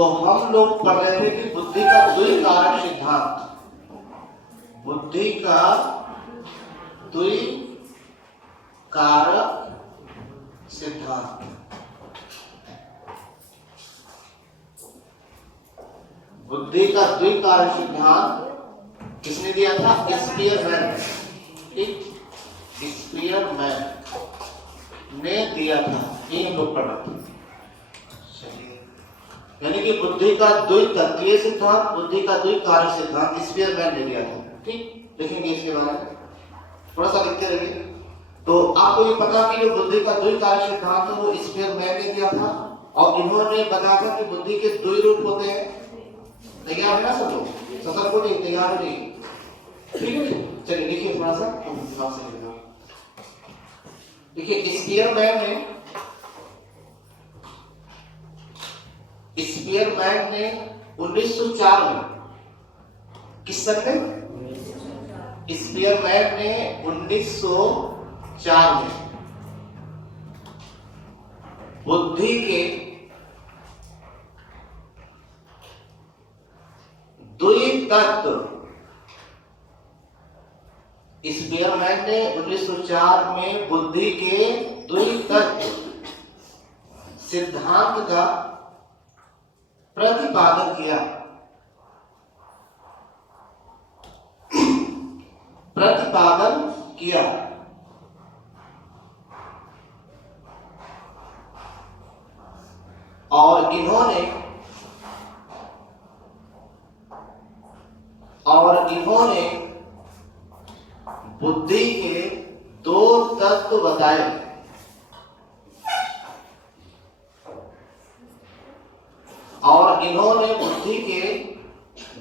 तो हम लोग पढ़ रहे थे कि बुद्धि का द्विकारक सिद्धांत, बुद्धि का द्विकारक सिद्धांत। बुद्धि का द्विकारक सिद्धांत किसने दिया था? स्पीयरमैन। ठीक, स्पीयरमैन ने दिया था, ये हम लोग पढ़ रहे थे। यानी कि बुद्धि का द्वितत्वीय सिद्धांत, बुद्धि का द्विकारक सिद्धांत स्पीयरमैन ने दिया था। ठीक, देखेंगे इसके बारे में, थोड़ा सा लिखते रहिए। तो आपको ये पता कि जो बुद्धि का द्विकारक सिद्धांत है वो स्पीयरमैन ने दिया था, और इन्होंने बताया था कि बुद्धि के दो रूप होते हैं। तैयार है ना सब लोग? सतर्क हो जाइए, तैयार हो जाइए। ठीक है, चलिए लिखिए थोड़ा सा, हम ध्यान से लिखना। देखिए स्पीयरमैन ने 1904 में, किस सन में? स्पीयरमैन ने 1904 में बुद्धि के द्वितत्व, स्पीयरमैन ने 1904 में बुद्धि के द्वितत्व सिद्धांत का प्रतिपादन किया। और इन्होंने बुद्धि के दो तत्व बताए। और इन्होंने बुद्धि के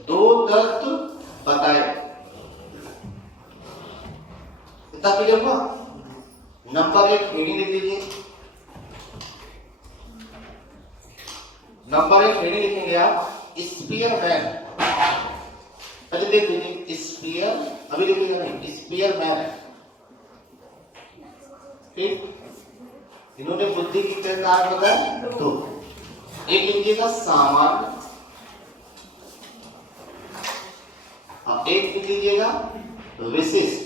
दो तत्व बताए। इतना क्लियर हुआ? नंबर 1 हेडिंग लिख लीजिए। नंबर 1 हेडिंग लिखेंगे आप, स्पीयरमैन। अभी देख लीजिए, स्पीयर, अभी देखिएगा नहीं, स्पीयरमैन। ठीक, इन्होंने बुद्धि की कई कारक बताए, दो। एक लिखिएगा सामान्य, एक लिख लीजिएगा विशिष्ट।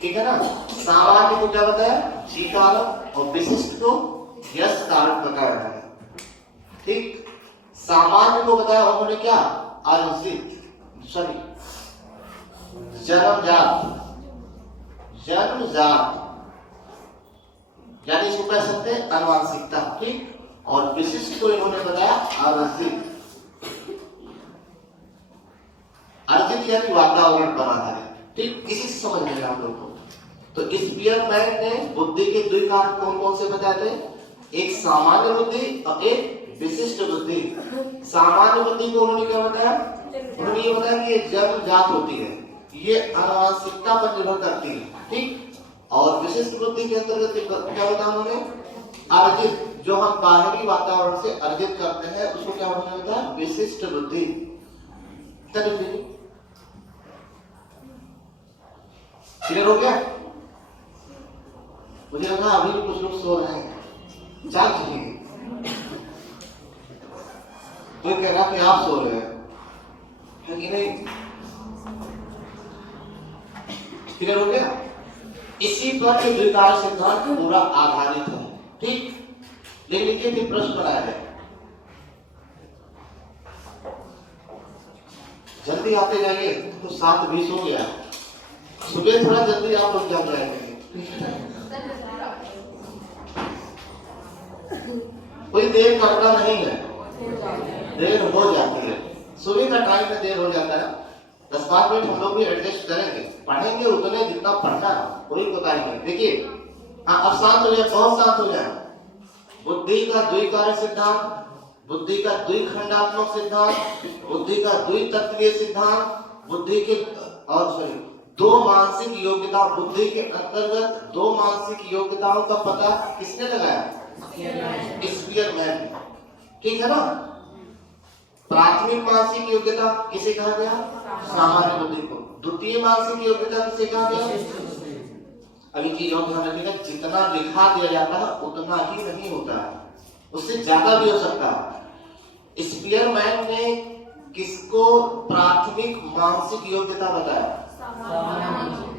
ठीक है ना? सामान्य को क्या बताया? जी कारक, और विशिष्ट को यश कारक बताया है। ठीक, सामान्य को बताया उन्होंने क्या? अर्जित, सॉरी, जन्मजात, यानी इसको कह सकते हैं अनुवांशिकता। ठीक, और विशिष्ट को इन्होंने बताया अर्जित। अर्जित यानी वातावरण बना है। ठीक, इसी से समझ में आप लोग को। तो स्पीयरमैन ने बुद्धि के द्विकारक कौन कौन से बताए थे? एक सामान्य बुद्धि और एक विशिष्ट बुद्धि। सामान्य बुद्धि को उन्होंने क्या बताया? उन्होंने ये बताया कि ये जन्मजात होती है, ये अनुवांशिकता पर निर्भर करती है। ठीक, और विशिष्ट बुद्धि के अंतर्गत क्या बताया उन्होंने? अर्जित, जो हम बाहरी वातावरण से अर्जित करते हैं उसको क्या उन्होंने बताया? विशिष्ट बुद्धि। क्लियर हो गया? मुझे लगा अभी भी कुछ लोग सो रहे हैं, जाग जाइए। कोई कह रहा कि आप सो रहे हैं, है कि नहीं? क्लियर हो गया? इसी पर द्विकारक सिद्धांत पूरा आधारित है। ठीक, देख लीजिए कि प्रश्न बनाया है। जल्दी आते जाइए, तो 7:20 हो गया। सुबह थोड़ा जल्दी आप लोग जग जाएंगे। कोई देर करता नहीं है, देर हो जाती है। सुबह का टाइम में देर हो जाता है। 10-5 मिनट हम लोग भी एडजस्ट करेंगे, पढ़ेंगे उतने जितना पढ़ना है, कोई कोताही नहीं। देखिए, अब शांत हो जाए, बहुत शांत हो जाए। बुद्धि का द्विकारक सिद्धांत, बुद्धि का द्विखंडात्मक सिद्धांत, बुद्धि का द्वितत्वीय सिद्धांत, बुद्धि के दो मानसिक योग्यता, बुद्धि के अंतर्गत दो मानसिक योग्यताओं का पता किसने लगाया? स्पीयरमैन। ठीक है ना? प्राथमिक मानसिक योग्यता किसे कहा गया? सामान्य बुद्धि को। द्वितीय मानसिक योग्यता किसे कहा गया? अभी चीज और ध्यान रखिएगा, जितना लिखा दिया जाता है उतना ही नहीं होता है। उससे ज्यादा भी हो सकता है। स्पीयरमैन ने किसको प्राथमिक मानसिक योग्यता बताया?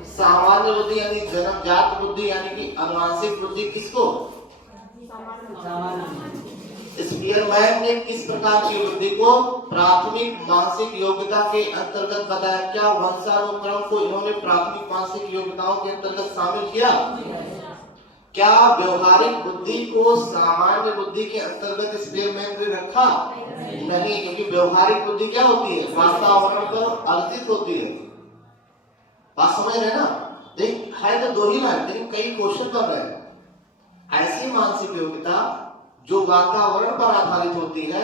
सामान्य बुद्धि यानी जन्मजात बुद्धि यानी कि अनुवांशिक बुद्धि किसको? स्पीयरमैन ने किस प्रकार की बुद्धि को प्राथमिक मानसिक योग्यता के अंतर्गत बताया? क्या वंशानुक्रम को इन्होंने प्राथमिक मानसिक योग्यताओं के अंतर्गत शामिल किया? क्या व्यवहारिक बुद्धि को सामान्य बुद्धि के अंतर्गत स्पीयरमैन ने रखा? नहीं, क्योंकि व्यवहारिक बुद्धि क्या होती है? वातावरण पर अर्जित होती है। बात समझ रहे ना? देख है तो दो ही लाइन, लेकिन कई क्वेश्चन कर रहे हैं। ऐसी मानसिक योग्यता जो वातावरण पर आधारित होती है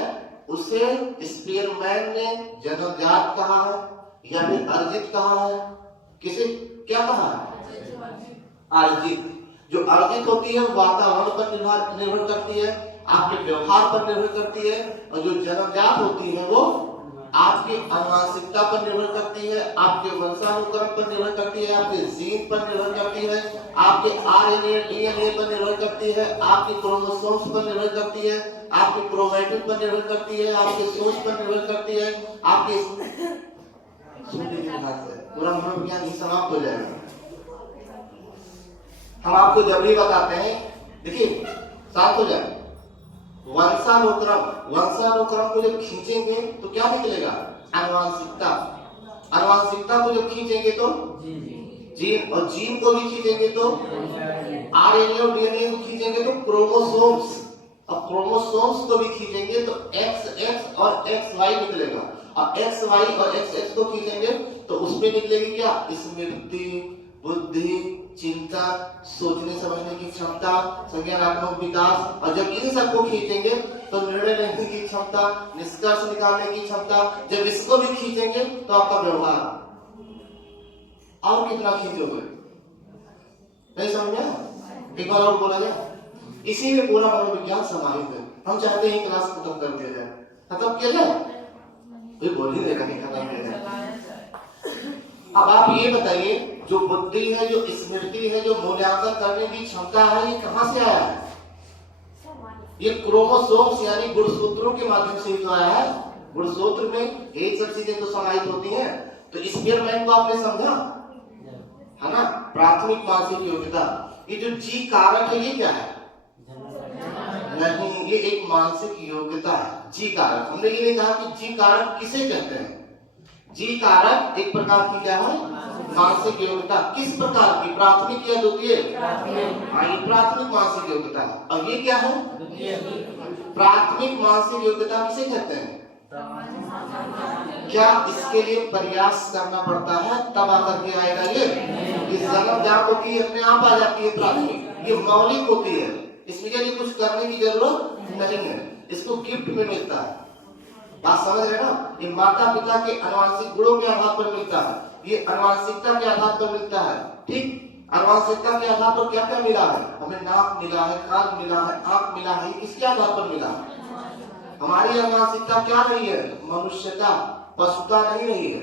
उसे स्पीयरमैन ने जन्मजात कहा है या फिर अर्जित कहा है? किसे क्या कहा है? अर्जित। जो अर्जित होती है वातावरण पर निर्भर करती है, आपके व्यवहार पर निर्भर करती है, और जो जन्मजात होती है वो आपकी आनुवंशिकता पर निर्भर करती है, आपके वंशानुक्रम पर निर्भर करती है, आपके जीन पर निर्भर करती है, आपके आरएनए डीएनए पर निर्भर करती है, आपके क्रोमोसोम्स पर निर्भर करती है, आपके क्रोमैटिन पर निर्भर करती है, आपके सोच पर निर्भर करती है, आपके पूरा मनोविज्ञान ही समाप्त हो जाएगा। हम आपको जबरी बताते हैं, देखिए साथ हो जाए। वंशानुक्रम को जब खींचेंगे तो क्या निकलेगा? आनुवंशिकता। आनुवंशिकता को जब खींचेंगे तो जीन, और जीन को भी खींचेंगे तो आरएनए और डीएनए को खींचेंगे तो क्रोमोसोम्स, और क्रोमोसोम्स को भी खींचेंगे तो XX और XY निकलेगा, और XY और XX को खींचेंगे तो उसमें निकलेगी क्या? स्मृति, बुद्धि, चिंता, सोचने समझने की क्षमता, संज्ञानात्मक विकास, और जब इन सबको खींचेंगे तो निर्णय लेने की क्षमता, निष्कर्ष निकालने की क्षमता, जब इसको भी खींचेंगे तो आपका व्यवहार। और कितना खींचोगे? नहीं समझ में? एक बार और बोला जाए। इसी में पूरा मनोविज्ञान समाहित है। हम चाहते हैं क्लास खत्म कर दिया जाए। खत्म किया जाए? कोई बोल ही देगा नहीं खत्म किया जाए। अब आप ये बताइए, जो बुद्धि है, जो स्मृति है, जो मूल्यांकन करने की क्षमता है, ये कहां से आया है? ये क्रोमोसोम्स यानी गुणसूत्रों के माध्यम से ही आया है। गुणसूत्र में यही सब चीजें तो समाहित होती हैं। तो स्पीयरमैन को आपने समझा है ना? प्राथमिक मानसिक योग्यता, ये जो जी कारक है ये क्या है? नहीं, ये एक मानसिक योग्यता है। जी कारक, हमने ये नहीं कहा कि जी कारक किसे कहते हैं। जी कारक एक प्रकार की क्या है? मानसिक योग्यता। किस प्रकार की? प्राथमिक या द्वितीय? हाँ, ये प्राथमिक मानसिक योग्यता है। और ये क्या है? प्राथमिक मानसिक योग्यता किसे कहते हैं? क्या इसके लिए प्रयास करना पड़ता है तब आकर के आएगा? ये जन्मजात होती है, अपने आप आ जाती है प्राथमिक, ये मौलिक होती है, इसमें लिए कुछ करने की जरूरत नहीं है, इसको गिफ्ट में मिलता है। बात समझ रहे ना? ये माता पिता के आनुवंशिक गुणों के आधार पर मिलता है, ये आनुवंशिकता के आधार पर मिलता है। ठीक, आनुवंशिकता के आधार पर क्या क्या मिला है? हमें नाक मिला है, कान मिला है, आंख मिला है। किसके आधार पर मिला है? हमारी आनुवंशिकता क्या रही है? मनुष्यता, पशुता नहीं रही है।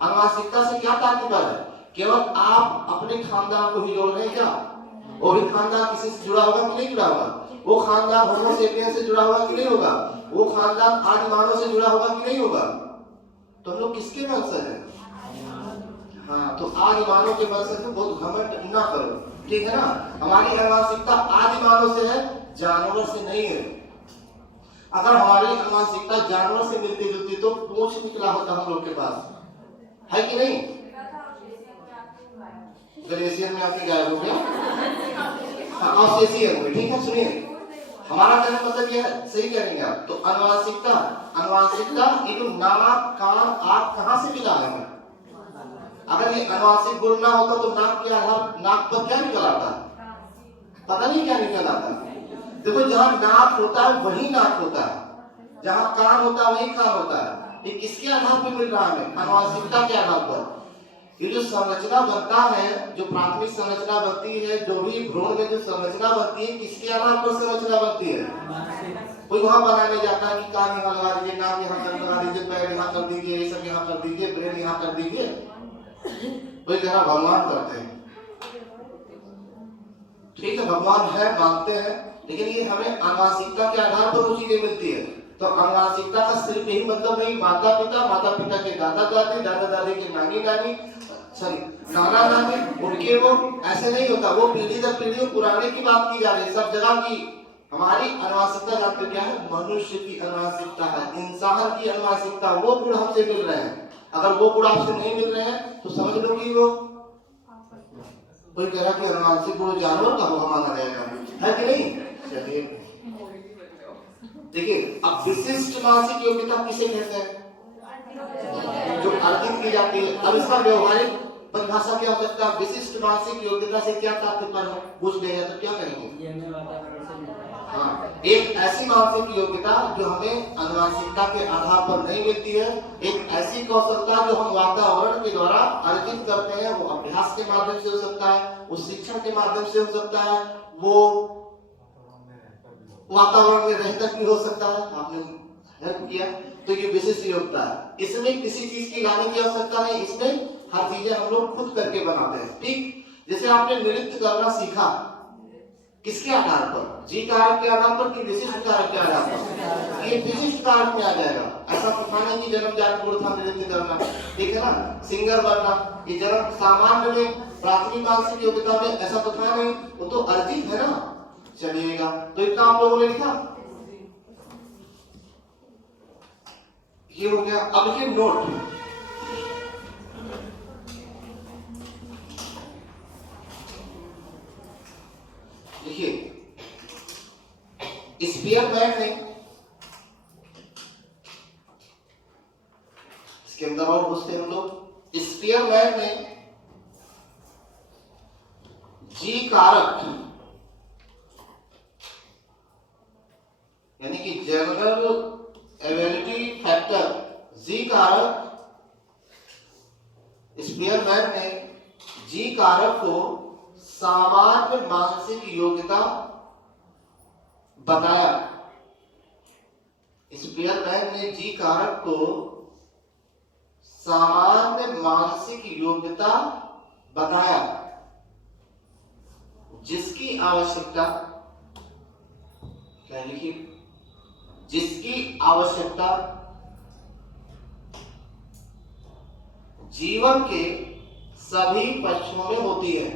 आनुवंशिकता से क्या तात्पर्य है? केवल आप अपने खानदान को ही जोड़ रहे हैं क्या? वो भी खानदान किसी से जुड़ा होगा कि नहीं जुड़ा होगा? वो खानदान होमो सेपियंस से जुड़ा होगा कि नहीं होगा? वो खानदान आदि मानव से जुड़ा होगा कि नहीं होगा? तो हम लोग किसके वंशज हैं? हाँ, तो आदि मानव के वंशज में बहुत घमंड ना करो, ठीक है ना? हमारी आनुवंशिकता आदि मानव से है, जानवर से नहीं है। अगर हमारी आनुवंशिकता जानवर से मिलती जुलती तो पूंछ निकला होता हम लोग के पास, है कि नहीं? ग्लेशियर में आके गायब हो गया, ऑस्ट्रेशियन में। ठीक है, सुनिए, हमारा कहने का मतलब ये है, सही करेंगे आप। तो आनुवंशिकता ये जो नाक, कान, आंख कहां से मिला है? अगर ये आनुवंशिक गुण ना होता तो नाक के आधार, नाक पर क्या निकल आता? पता नहीं क्या निकल आता। देखो, जहाँ नाक होता है वही नाक होता है, जहाँ कान होता है वही कान होता है। ये किसके आधार पर मिल रहा है? आनुवंशिकता के आधार पर। ये जो संरचना बनता है, जो प्राथमिक संरचना बनती है, जो भी भ्रूण में जो संरचना बनती है, किसके आधार पर संरचना बनती है? कोई वहां बनाने जाता है कि कान यहाँ लगा दीजिए, नाक यहाँ लगा दीजिए, पैर यहाँ कर दीजिए, ये सब यहाँ कर दीजिए, ब्रेन यहाँ कर दीजिए। कोई कहा भगवान करते हैं, ठीक है, भगवान है, मानते हैं, लेकिन ये हमें आनुवांशिकता के आधार पर वो चीजें मिलती है। तो आनुवांशिकता का सिर्फ यही मतलब नहीं माता पिता के दादा दादी के नानी नानी सॉरी नाना नानी उनके वो ऐसे नहीं होता, वो पीढ़ी दर पीढ़ी पुराने की बात की जा रही है, सब जगह की। हमारी आनुवांशिकता जानते क्या है? मनुष्य की आनुवांशिकता है, इंसान की आनुवांशिकता। वो गुण हमसे मिल रहे हैं। अगर वो गुण आपसे नहीं मिल रहे हैं तो समझ लो कि वो कोई कह रहा कि आनुवांशिक गुण जानवर का होगा माना जाएगा, है कि नहीं? चलिए देखिए, अब विशिष्ट मानसिक योग्यता किसे कहते हैं? जो अर्जित की जाती है। अब इसका व्यवहारिक परिभाषा क्या हो सकता है? विशिष्ट मानसिक योग्यता से क्या तात्पर्य है? पूछ लेगा तो क्या करेंगे? हाँ, एक ऐसी मानसिक योग्यता जो हमें आनुवांशिकता के आधार पर नहीं मिलती है, एक ऐसी कौशलता जो हम वातावरण के द्वारा अर्जित करते हैं। वो अभ्यास के माध्यम से हो सकता है, वो शिक्षण के माध्यम से हो सकता है, वो वातावरण में रहकर भी हो सकता है। आपने हेल्प किया तो ये विशिष्ट योग्यता है। इसमें किसी चीज की लाने की आवश्यकता नहीं, इसमें हर चीजें हम लोग खुद करके बनाते हैं। ठीक जैसे आपने नृत्य करना सीखा, किसके आधार पर? जी कारक के आधार पर कि विशिष्ट कारक के आधार पर? ये विशिष्ट कारक में आ जाएगा। ऐसा तो था नहीं कि जन्मजात गुण था नृत्य करना, ठीक है ना, सिंगर बनना। ये जन्म सामान्य में प्राथमिक मानसिक योग्यता में ऐसा तो था नहीं, वो तो अर्जित है ना। चलिएगा, तो इतना आप लोगों ने लिखा, ये हो गया। अब ये नोट, देखिए स्पीयरमैन ने, इसके अंदर और घुसते हम लोग। स्पीयरमैन ने जी कारक यानी कि जनरल एबिलिटी फैक्टर जी कारक, स्पीयरमैन ने जी कारक को सामान्य मानसिक योग्यता बताया। स्पीयरमैन ने जी कारक को सामान्य मानसिक योग्यता बताया, जिसकी आवश्यकता, क्या लिखी? जिसकी आवश्यकता जीवन के सभी पक्षों में होती है।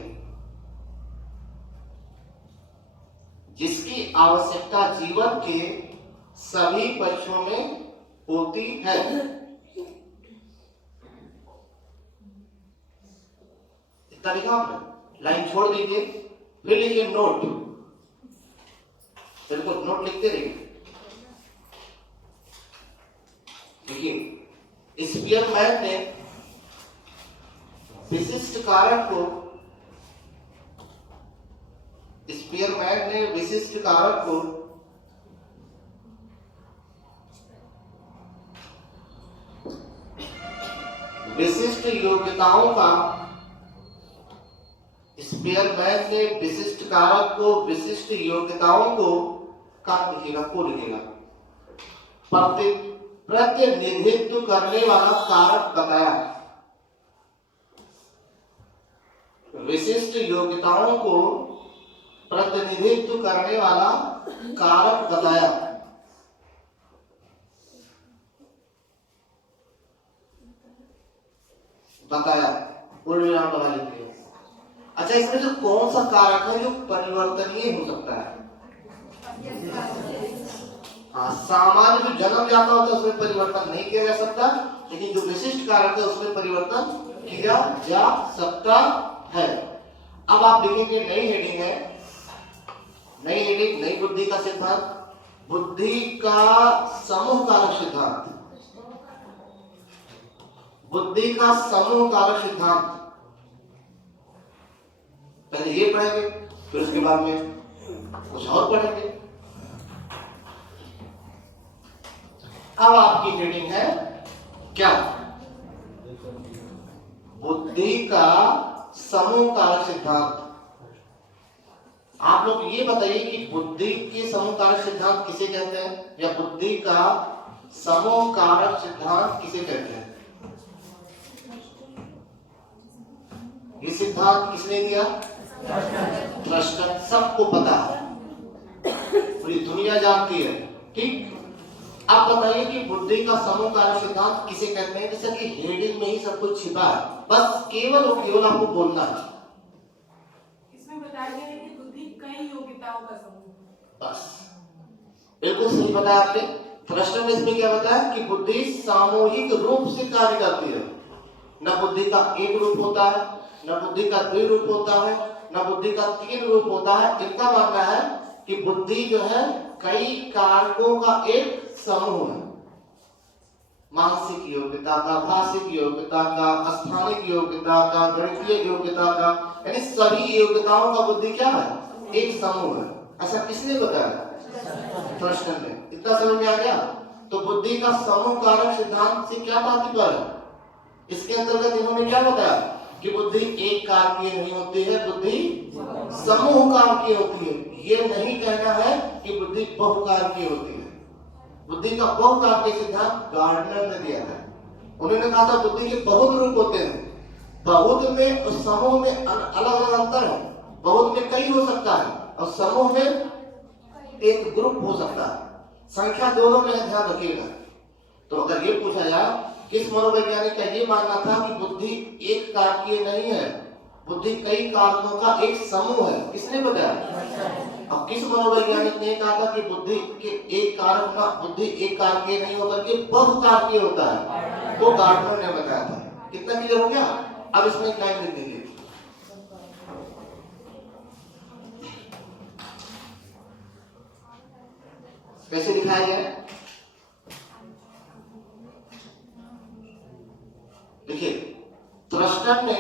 जिसकी आवश्यकता जीवन के सभी पक्षों में होती है। इतना लिखा आपने, लाइन छोड़ दीजिए, फिर लिखिए नोट। बिल्कुल नोट लिखते रहिए। देखिए, स्पीयरमैन ने विशिष्ट कारक को, स्पीयरमैन ने विशिष्ट कारक को विशिष्ट योग्यताओं का, स्पीयरमैन ने विशिष्ट कारक को विशिष्ट योग्यताओं को लिखिएगा, को लिखिएगा, प्रतिनिधित्व करने वाला कारक बताया। विशिष्ट योग्यताओं को प्रतिनिधित्व करने वाला कारक बताया। पूर्ण विराम लगा लीजिए। अच्छा, इसमें जो कौन सा कारक है जो परिवर्तनीय हो सकता है? हाँ, सामान्य जो जन्म जाता होता है उसमें परिवर्तन नहीं किया जा सकता, लेकिन जो विशिष्ट कारक है उसमें परिवर्तन किया जा सकता है। अब आप देखेंगे नई हेडिंग है, नई हेडिंग, नई बुद्धि का सिद्धांत, बुद्धि का समूह कारक सिद्धांत, बुद्धि का समूह कारक सिद्धांत। पहले ये पढ़ेंगे, फिर उसके बाद में कुछ और पढ़ेंगे। अब आपकी हेडिंग है क्या? बुद्धि का समूह कारक सिद्धांत। आप लोग ये बताइए कि बुद्धि के समूह कारक सिद्धांत किसे कहते हैं, या बुद्धि का समूह कारक सिद्धांत किसे कहते हैं? ये सिद्धांत किसने दिया? ट्रस्टर। सबको पता है पूरी दुनिया जानती है। ठीक, अब बताइए कि बुद्धि का समूह कार्य सिद्धांत किसे कहते हैं? जैसे कि हेडिंग में ही सब कुछ छिपा है, बस केवल और केवल आपको बोलना है। इसमें बताया गया है कि बुद्धि कई योग्यताओं का समूह। बस बिल्कुल सही बताया आपने। प्रश्न में इसमें क्या बताया कि बुद्धि सामूहिक रूप से कार्य करती है। न बुद्धि का एक रूप होता है, न बुद्धि का द्वि रूप होता है, न बुद्धि का तीन रूप होता है। इनका मानना है कि बुद्धि जो है कई कारकों का एक समूह है। मानसिक योग्यता का, भाषिक योग्यता का, स्थानिक योग्यता का, गणितीय योग्यता का, यानी सभी योग्यताओं का बुद्धि क्या है? एक समूह है। ऐसा किसने बताया? प्रश्न में। इतना समझ में आ गया? तो बुद्धि का समूह कारक सिद्धांत से क्या तात्पर्य है? इसके अंतर्गत इन्होंने क्या बताया कि बुद्धि एक कारकीय नहीं होती है, बुद्धि समूह कारकीय होती है। ये नहीं कहना है कि बुद्धि बहुकारकीय होती है। बुद्धि का बहुकारकीय सिद्धांत गार्डनर ने दिया है। उन्होंने कहा था बुद्धि के बहुत रूप होते हैं। बहुत में और समूह में अलग अलग अंतर है। बहुत में कई हो सकता है और समूह में एक ग्रुप हो सकता है। संख्या दोनों में ध्यान रखिएगा। तो अगर ये पूछा जाए किस मनोवैज्ञानिक का ये मानना था कि बुद्धि एक कारकीय नहीं है, बुद्धि कई कारकों का एक समूह है, किसने बताया? अब किस मनोवैज्ञानिक ने कहा था कि बुद्धि के एक कारक का बुद्धि एक कारकीय नहीं होकर के बहुकारकीय होता है? वो गार्डनर ने बताया था। कितना क्लियर हो गया? अब इसमें एक लाइन लिख दीजिए। कैसे दिखाया जाए? देखिए, थ्रस्टर ने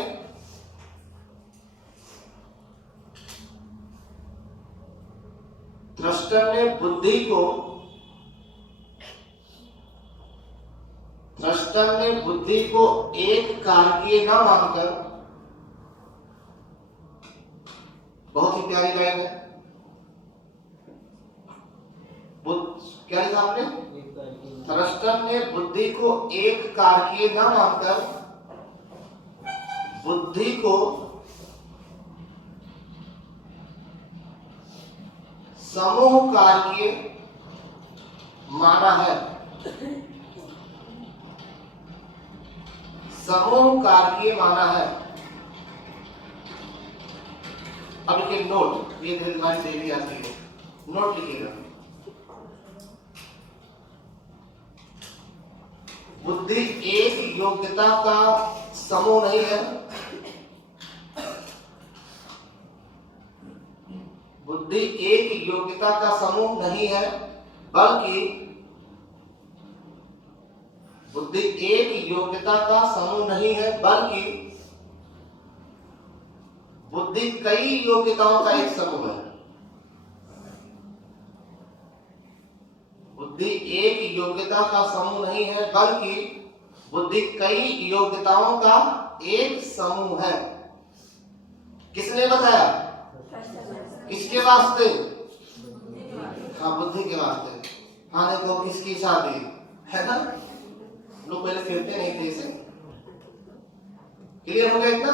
बुद्धि को एक कारकीय ना मानकर, बहुत ही प्यारी लाइन है, क्या लिखा आपने? थ्रस्टर ने बुद्धि को एक कारकीय ना मानकर बुद्धि को समूह कारकीय माना है। समूह कारकीय माना है। अब लिखिए नोट, ये लाइन दे जाती है, नोट लिखिएगा। बुद्धि एक योग्यता का समूह नहीं है। बुद्धि एक योग्यता का समूह नहीं है, बल्कि बुद्धि एक योग्यता का समूह नहीं है, बल्कि बुद्धि कई योग्यताओं का एक समूह है। बुद्धि एक योग्यता का समूह नहीं है, बल्कि बुद्धि कई योग्यताओं का एक समूह है। किसने बताया? किसके वास्ते? हाँ, बुद्धि के वास्ते। हाँ, देखो किसकी शादी है ना? लोग पहले खेलते नहीं थे इसे। क्लियर हो गया इतना?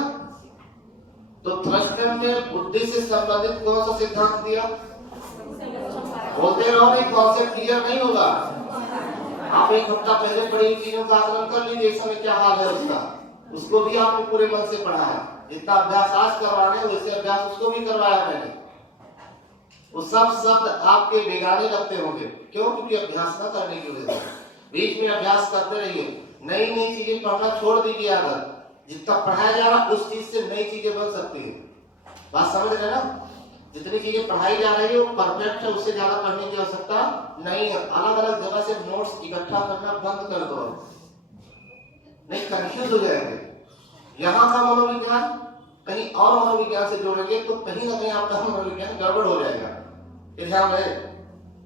तो थ्रस्टर ने बुद्धि से संबंधित कौन सा सिद्धांत दिया? बोलते रहो, नहीं कॉन्सेप्ट क्लियर नहीं होगा। आप एक हफ्ता पहले पढ़ी चीजों का आकलन कर लीजिए, इस समय क्या हाल है उसका। उसको भी आपने पूरे मन से पढ़ा है। जितना अभ्यास आज करवाने वैसे अभ्यास उसको भी करवाया मैंने। वो सब शब्द आपके बेगाने लगते होंगे। क्यों? क्योंकि अभ्यास न करने की वजह से। बीच में अभ्यास करते रहिए। नई नई चीजें पढ़ना छोड़ दीजिए। आदत जितना पढ़ाया जा रहा उस चीज से नई चीजें बन सकती है। बात समझ रहे ना? जितनी चीजें पढ़ाई जा रही है वो परफेक्ट है, उससे ज्यादा पढ़ने की आवश्यकता नहीं है। अलग अलग जगह से नोट्स इकट्ठा करना बंद कर दो, नहीं कंफ्यूज हो जाएंगे। यहाँ का मनोविज्ञान कहीं और मनोविज्ञान से जोड़ेंगे तो कहीं ना कहीं आपका मनोविज्ञान गड़बड़ हो जाएगा। ध्यान रहे,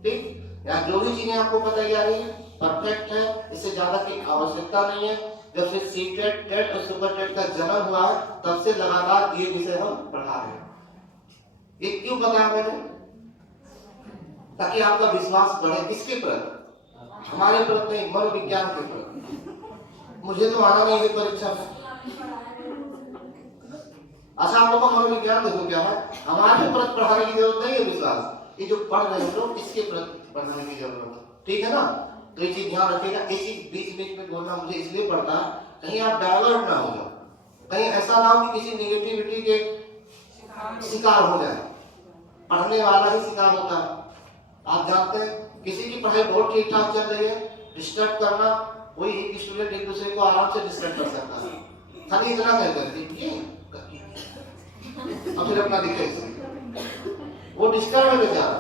ठीक? यहाँ जो भी चीजें आपको बताई जा रही है परफेक्ट है, इससे ज्यादा की आवश्यकता नहीं है। जब से सीटेट, टेट और सुपर टेट का जन्म हुआ है तब से लगातार ये विषय हम पढ़ा रहे हैं। ये क्यों बताया मैंने? ताकि आपका विश्वास बढ़े। किसके प्रति? हमारे प्रति नहीं, मनोविज्ञान के प्रति। मुझे तो आना नहीं है परीक्षा में। अच्छा, आप लोगों का मनोविज्ञान देखो क्या है। हमारे प्रति पढ़ाने की जरूरत नहीं है विश्वास। ये जो पढ़ रहे हैं लोग इसके प्रति पढ़ने की जरूरत है, ठीक है ना। तो ये चीज ध्यान रखिएगा। इसी बीच बीच में बोलना मुझे इसलिए पड़ता है कहीं आप डाइवर्ट ना हो जाओ, कहीं ऐसा ना हो कि किसी निगेटिविटी के शिकार हो जाए। पढ़ने वाला ही शिकार होता है। आप जानते हैं किसी की पढ़ाई बहुत ठीक ठाक चल रही है, डिस्टर्ब करना, कोई एक स्टूडेंट एक दूसरे को आराम से डिस्टर्ब कर सकता है, खाली इतना कह करके और फिर अपना दिखे, वो डिस्टर्ब है बेचारा।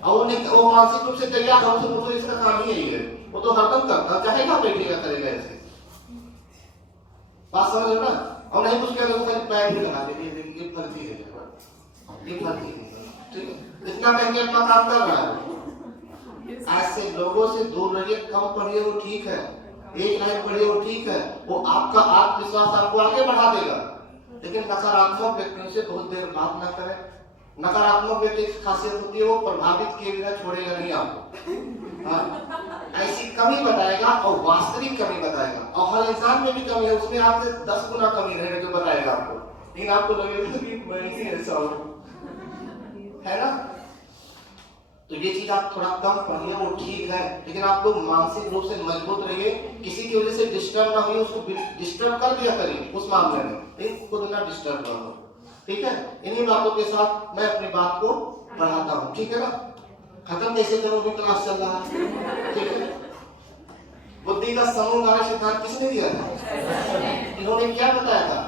और वो मानसिक रूप से तैयार हो तो इसका काम ही यही है, वो तो हरदम करता चाहेगा बैठेगा करेगा ऐसे। बात समझ रहे ना। और नहीं कुछ कहते तो खाली पैर ही लगा देंगे, ये फर्जी है, ये फर्जी है, ठीक है। इतना कह के अपना काम कर रहा है। ऐसे लोगों से दूर रहिए। कम पढ़िए वो ठीक है, एक लाइन पढ़िए वो ठीक है, वो आपका आत्मविश्वास आपको आगे बढ़ा देगा। लेकिन नकारात्मक व्यक्तियों से बहुत देर बात ना करें। नकारात्मक व्यक्ति की खासियत होती है वो प्रभावित किए बिना छोड़ेगा नहीं आपको। ऐसी कमी बताएगा और वास्तविक कमी बताएगा, और हर इंसान में भी कमी है, उसमें आपसे 10 गुना कमी रहेगा जो बताएगा आपको, लेकिन आपको लगेगा कि मैं ही ऐसा हूं, है ना। तो ये चीज आप थोड़ा कम पढ़िए वो ठीक है, लेकिन आप लोग मानसिक रूप से मजबूत रहिए। किसी की वजह से डिस्टर्ब ना हुई, उसको डिस्टर्ब कर दिया करिए उस मामले में, लेकिन खुद ना डिस्टर्ब ना हो, ठीक है। इन्हीं बातों के साथ मैं अपनी बात को बढ़ाता हूँ, ठीक है ना। खत्म कैसे करोगे, क्लास चल रहा है, ठीक है। बुद्धि का समूह कार्य सिद्धांत किसने दिया था? इन्होंने क्या बताया था?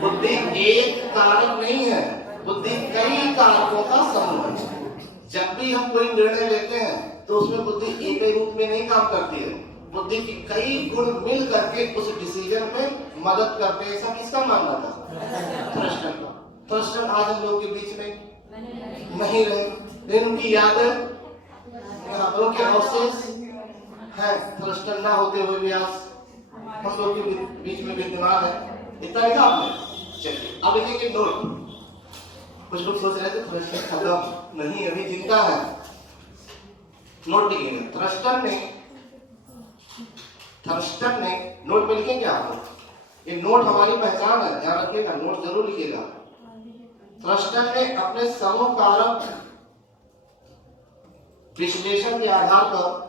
बुद्धि एक कारक नहीं है, बुद्धि कई कारकों का समूह है। जब भी हम कोई निर्णय लेते हैं तो उसमें बुद्धि एक ही रूप में नहीं काम करती है, बुद्धि की कई गुण मिल करके उस डिसीजन में मदद करते हैं। ऐसा किसका मानना था? थ्रस्टन का। थ्रस्टन आज हम लोग के बीच में नहीं रहे, लेकिन उनकी यादें हम लोग के अवशेष है। थ्रस्टन ना होते हुए भी आज हम लोग के बीच में विद्यमान है। इतना लिखा आपने। चलिए अब लिखेंगे नोट। कुछ लोग सोच रहे थे थ्रस्टन खत्म नहीं, अभी जिंदा है। नोट लिखेंगे। थ्रस्टन ने नोट में लिखेंगे आप लोग, ये नोट हमारी पहचान है, ध्यान रखिएगा, नोट जरूर लिखिएगा। थ्रस्टन ने अपने समूह कारक विश्लेषण के आधार पर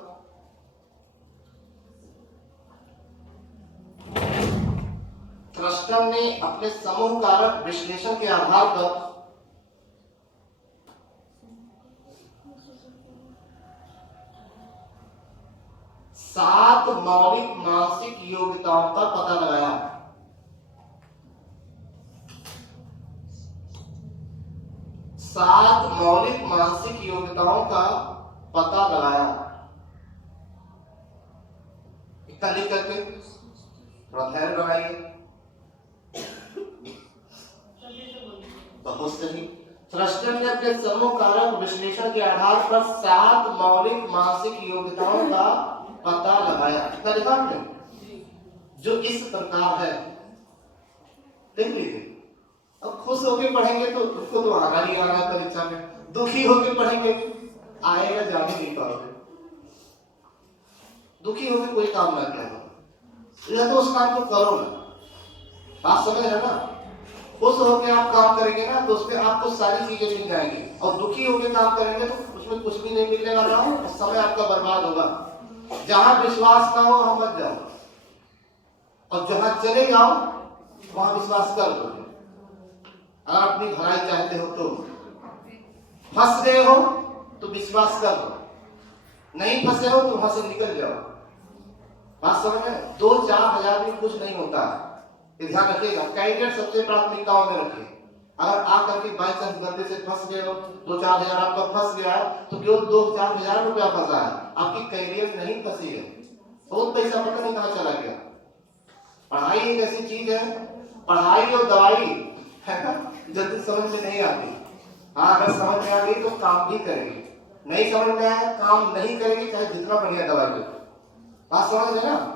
थ्रस्टन ने अपने समूह कारक विश्लेषण के आधार पर सात मौलिक मानसिक योग्यताओं का पता लगाया। सात मौलिक मानसिक योग्यताओं का पता लगाया। इतना लिख करके थोड़ा धैर्य बनाइए। बहुत सही। थ्रस्टन ने अपने समूह कारक विश्लेषण के आधार पर सात मौलिक मानसिक योग्यताओं का पता लगाया। कितना लिखा आपने? जो इस प्रकार है, देख लीजिए। अब खुश होकर पढ़ेंगे तो उसको तो आना ही आना परीक्षा में, दुखी होकर पढ़ेंगे आएगा जा ही नहीं पाओगे। दुखी होकर कोई काम ना करो, या तो उस काम को करो ना। बात समझ रहे ना। खुश होकर आप काम करेंगे ना तो उसमें आपको सारी चीजें मिल जाएंगी, और दुखी होकर काम करेंगे तो उसमें कुछ भी नहीं मिलने वाला हो, समय आपका बर्बाद होगा। जहां विश्वास ना हो वहां मत जाओ, और जहां चले जाओ वहां विश्वास कर लो। अगर अपनी भलाई चाहते हो तो फंस गए हो तो विश्वास कर लो, नहीं फंसे हो तो वहां से निकल जाओ। बात समझ में? 2-4 हजार में कुछ नहीं होता है, ध्यान रखिएगा। कैरियर सबसे प्राथमिकताओं में रखिए। अगर आकर के बाई चांस गलती से फंस गए हो, 2-4 हजार आपका फंस गया है तो केवल 2-4 हजार रुपया फंसा है, आपकी कैरियर नहीं फंसी है। बहुत पैसा पता नहीं कहां चला गया। पढ़ाई एक ऐसी चीज है, पढ़ाई और दवाई है ना, जल्दी समझ में नहीं आती। हाँ, अगर समझ में आ गई तो काम भी करेगी, नहीं समझ में आया काम नहीं करेगी, चाहे जितना बढ़िया दवा दे। बात समझ रहे ना।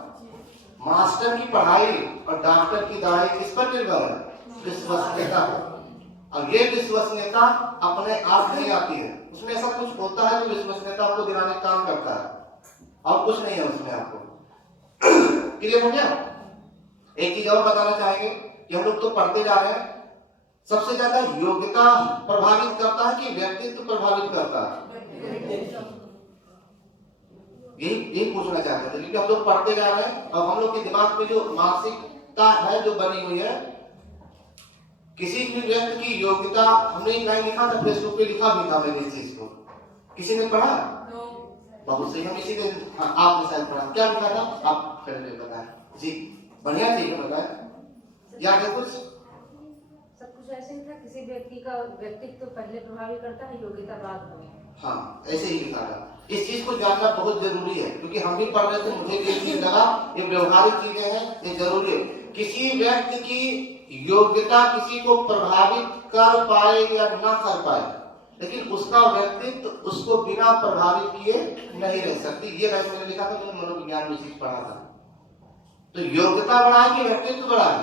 मास्टर की पढ़ाई और डॉक्टर की दवाई किस पर निर्भर है? विश्वसनीयता पर। और ये विश्वसनीयता अपने आप नहीं आती है, उसमें ऐसा कुछ होता है जो विश्वसनीयता आपको दिलाने का काम करता है, और कुछ नहीं है उसमें आपको। क्लियर हो गया? एक चीज और बताना चाहेंगे कि हम लोग तो पढ़ते जा रहे हैं, सबसे ज्यादा योग्यता प्रभावित करता है कि व्यक्तित्व प्रभावित करता है? यही पूछना चाहते थे, क्योंकि हम लोग पढ़ते जा रहे हैं और हम लोग के दिमाग में जो मानसिकता है जो बनी हुई है, किसी भी व्यक्ति की योग्यता, हमने एक लाइन लिखा था फेसबुक पे, लिखा भी था मैंने इस चीज को, किसी ने पढ़ा? बहुत सही, हम इसी दिन आपने शायद पढ़ा। क्या लिखा था आप पहले बताएं जी, बढ़िया चीज बताएं, याद है कुछ? सब कुछ ऐसे ही था, किसी व्यक्ति का व्यक्तित्व पहले प्रभावित करता है, योग्यता बाद में। हाँ, ऐसे ही लिखा था। इस चीज को जानना बहुत जरूरी है, क्योंकि हम भी पढ़ रहे थे, मुझे भी ये चीज लगा, ये व्यवहारिक चीजें हैं, ये जरूरी है। किसी व्यक्ति की योग्यता किसी को प्रभावित कर पाए या ना कर पाए, लेकिन उसका व्यक्तित्व उसको बिना प्रभावित किए नहीं रह सकती। ये लाइन मैंने लिखा था, मैंने मनोविज्ञान में चीज पढ़ा था। तो योग्यता बड़ा है कि व्यक्तित्व बड़ा है?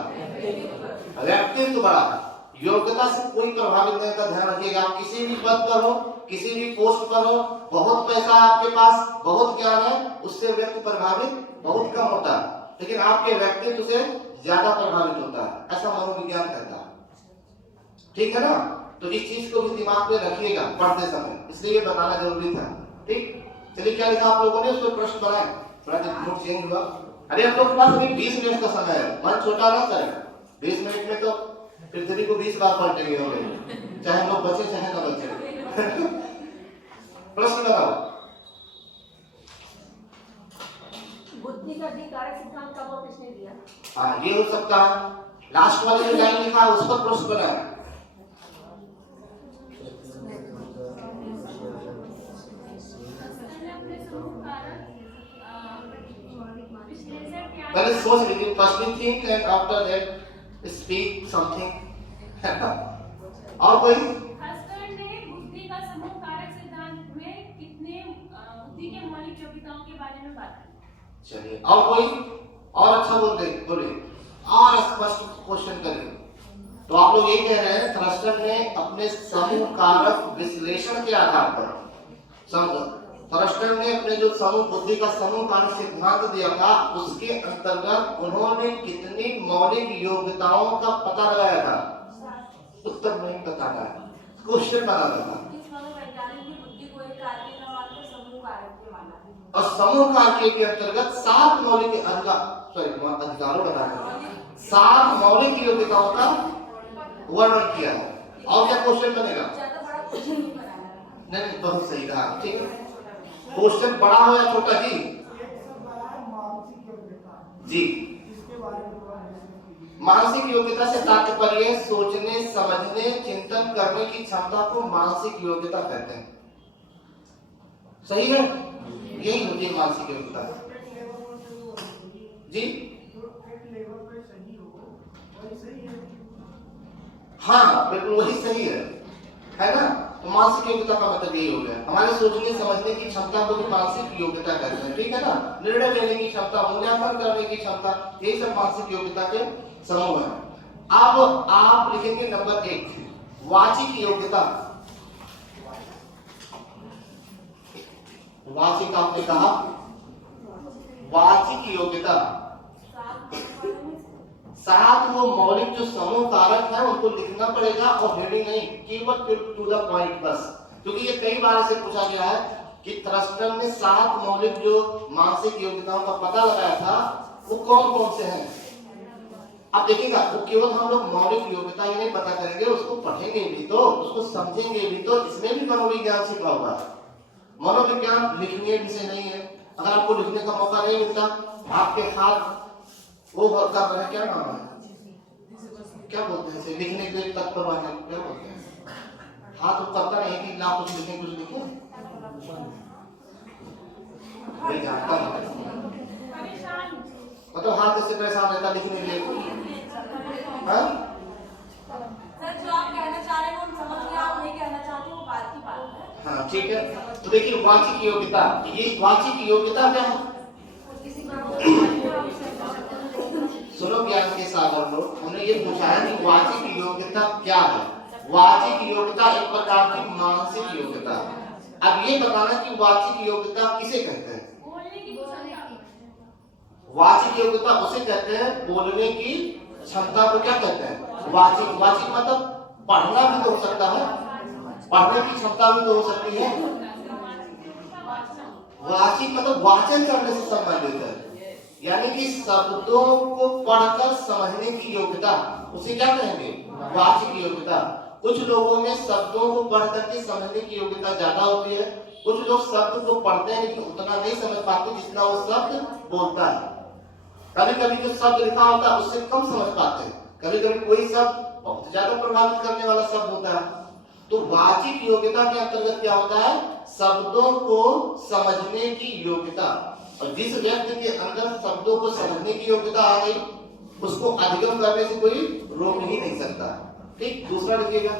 व्यक्तित्व बड़ा है। योग्यता से कोई प्रभावित नहीं का ध्यान रखिएगा। आप किसी भी पद पर हो, किसी भी पोस्ट पर हो, बहुत पैसा है आपके पास, बहुत ज्ञान है, उससे व्यक्ति प्रभावित बहुत कम होता है, लेकिन आपके व्यक्तित्व से ज्यादा प्रभावित होता है, ऐसा मनोविज्ञान कहता है। ठीक है ना? तो इस चीज को भी दिमाग में रखिएगा पढ़ते समय, इसलिए ये बताना जरूरी था। ठीक, चलिए क्या लिखा आप लोगों ने, उसको प्रश्न बनाए, थोड़ा मूड चेंज हुआ। अरे हम लोग के पास अभी 20 मिनट का समय है, मन छोटा ना करें। 20 मिनट में तो पृथ्वी को 20 बार पलटेंगे हम लोग, चाहे हम लोग बचे चाहे ना बचे। प्रश्न बनाओ। बुद्धि का अधिकारक सिद्धांत कब और किसने दिया? हाँ, ये हो सकता है। लास्ट वाली जो लाइन लिखा है उस पर प्रश्न बनाए। पहले सोच लीजिए, first think and after that speak something. और कोई? हस्कर ने बुद्धि का समूह कारक सिद्धांत में कितने बुद्धि के मौलिक योग्यताओं के बारे में बात की? चलिए, और कोई? और अच्छा बोले और स्पष्ट क्वेश्चन करें। तो आप लोग ये कह रहे हैं थ्रस्टर ने अपने समूह कारक विश्लेषण के आधार पर, थ्रस्टर ने अपने जो समूह बुद्धि का समूह कारक सिद्धांत दिया था, उसके अंतर्गत उन्होंने कितनी मौलिक योग्यताओं का पता लगाया था? उत्तर नहीं बताना है, क्वेश्चन बनाना था। और समूह कार्य के अंतर्गत 7 मौलिक अधिकारों बताया, 7 मौलिक योग्यताओं का वर्णन किया है। और क्या क्वेश्चन बनेगा? नहीं, बहुत सही कहा। ठीक है, क्वेश्चन बड़ा हो या छोटा जी? जी, मानसिक योग्यता से तात्पर्य सोचने, समझने, चिंतन करने की क्षमता को मानसिक योग्यता कहते हैं। सही है, यही होती है मानसिक योग्यता जी। हाँ, बिल्कुल वही सही है ना? तो मानसिक योग्यता का मतलब यही हो गया, हमारे सोचने समझने की क्षमता को भी मानसिक योग्यता कहते हैं। ठीक है ना? निर्णय लेने की क्षमता, मूल्यांकन करने की क्षमता, यही सब मानसिक योग्यता के समूह है। अब आप लिखेंगे नंबर 1, वाचिक योग्यता। वाचिक आपने कहा, वाचिक योग्यता 7 वो मौलिक जो समूह कारक है उनको लिखना पड़ेगा, और हेडिंग नहीं, कीवर्ड टू द पॉइंट बस, क्योंकि ये कई बार ऐसे पूछा गया है कि थ्रस्टर ने 7 मौलिक जो मानसिक योग्यताओं का पता लगाया था वो कौन कौन से हैं। अब देखिएगा, वो केवल हम लोग मौलिक योग्यता ही नहीं पता करेंगे, उसको पढ़ेंगे भी तो, उसको समझेंगे भी तो, इसमें भी मनोविज्ञान सीखा होगा। मनोविज्ञान लिखने विषय नहीं है। अगर आपको लिखने का मौका नहीं मिलता, आपके हाथ वो कर रहे हैं, क्या नाम है, क्या बोलते हैं, लिखने के लिए तत्पर वाले क्या बोलते हैं, हाथ वो करता नहीं कि ना कुछ लिखे कुछ लिखे, नहीं जानता है, मतलब हाथ से परेशान रहता लिखने के लिए। हाँ, सर जो आप कहना चाह रहे हैं वो हम समझ गए, आप नहीं कहना चाहते वो बात की बात है। हाँ ठीक है। तो देखिए वाचिक योग्यता, ये वाचिक योग्यता क्या है? सुनो ज्ञान के सागर लोग, हमने ये पूछा है कि वाचिक योग्यता क्या है। वाचिक योग्यता एक प्रकार की मानसिक योग्यता है। अब ये बताना कि वाचिक योग्यता किसे कहते हैं? वाचिक योग्यता उसे कहते हैं बोलने की क्षमता को क्या कहते हैं? वाचिक, वाचिक मतलब पढ़ना भी तो हो सकता है, पढ़ने की क्षमता भी तो हो सकती है। वाचिक मतलब वाचन करने से संबंधित है, यानी कि शब्दों को पढ़कर समझने की योग्यता, उसे क्या कहेंगे? वाचिक योग्यता। कुछ लोगों में शब्दों को पढ़ करके समझने की योग्यता ज्यादा होती है, कुछ लोग शब्द को पढ़ते हैं लेकिन उतना नहीं समझ पाते जितना वो शब्द बोलता है। कभी कभी जो शब्द लिखा होता है उससे कम समझ पाते हैं, कभी कभी कोई शब्द बहुत ज्यादा प्रभावित करने वाला शब्द होता है। तो वाचिक योग्यता के अंतर्गत क्या होता है? शब्दों को समझने की योग्यता। और जिस व्यक्ति के अंदर शब्दों को समझने की योग्यता आ गई, उसको अधिगम करने से कोई रोक ही नहीं सकता। ठीक, दूसरा लिखिएगा,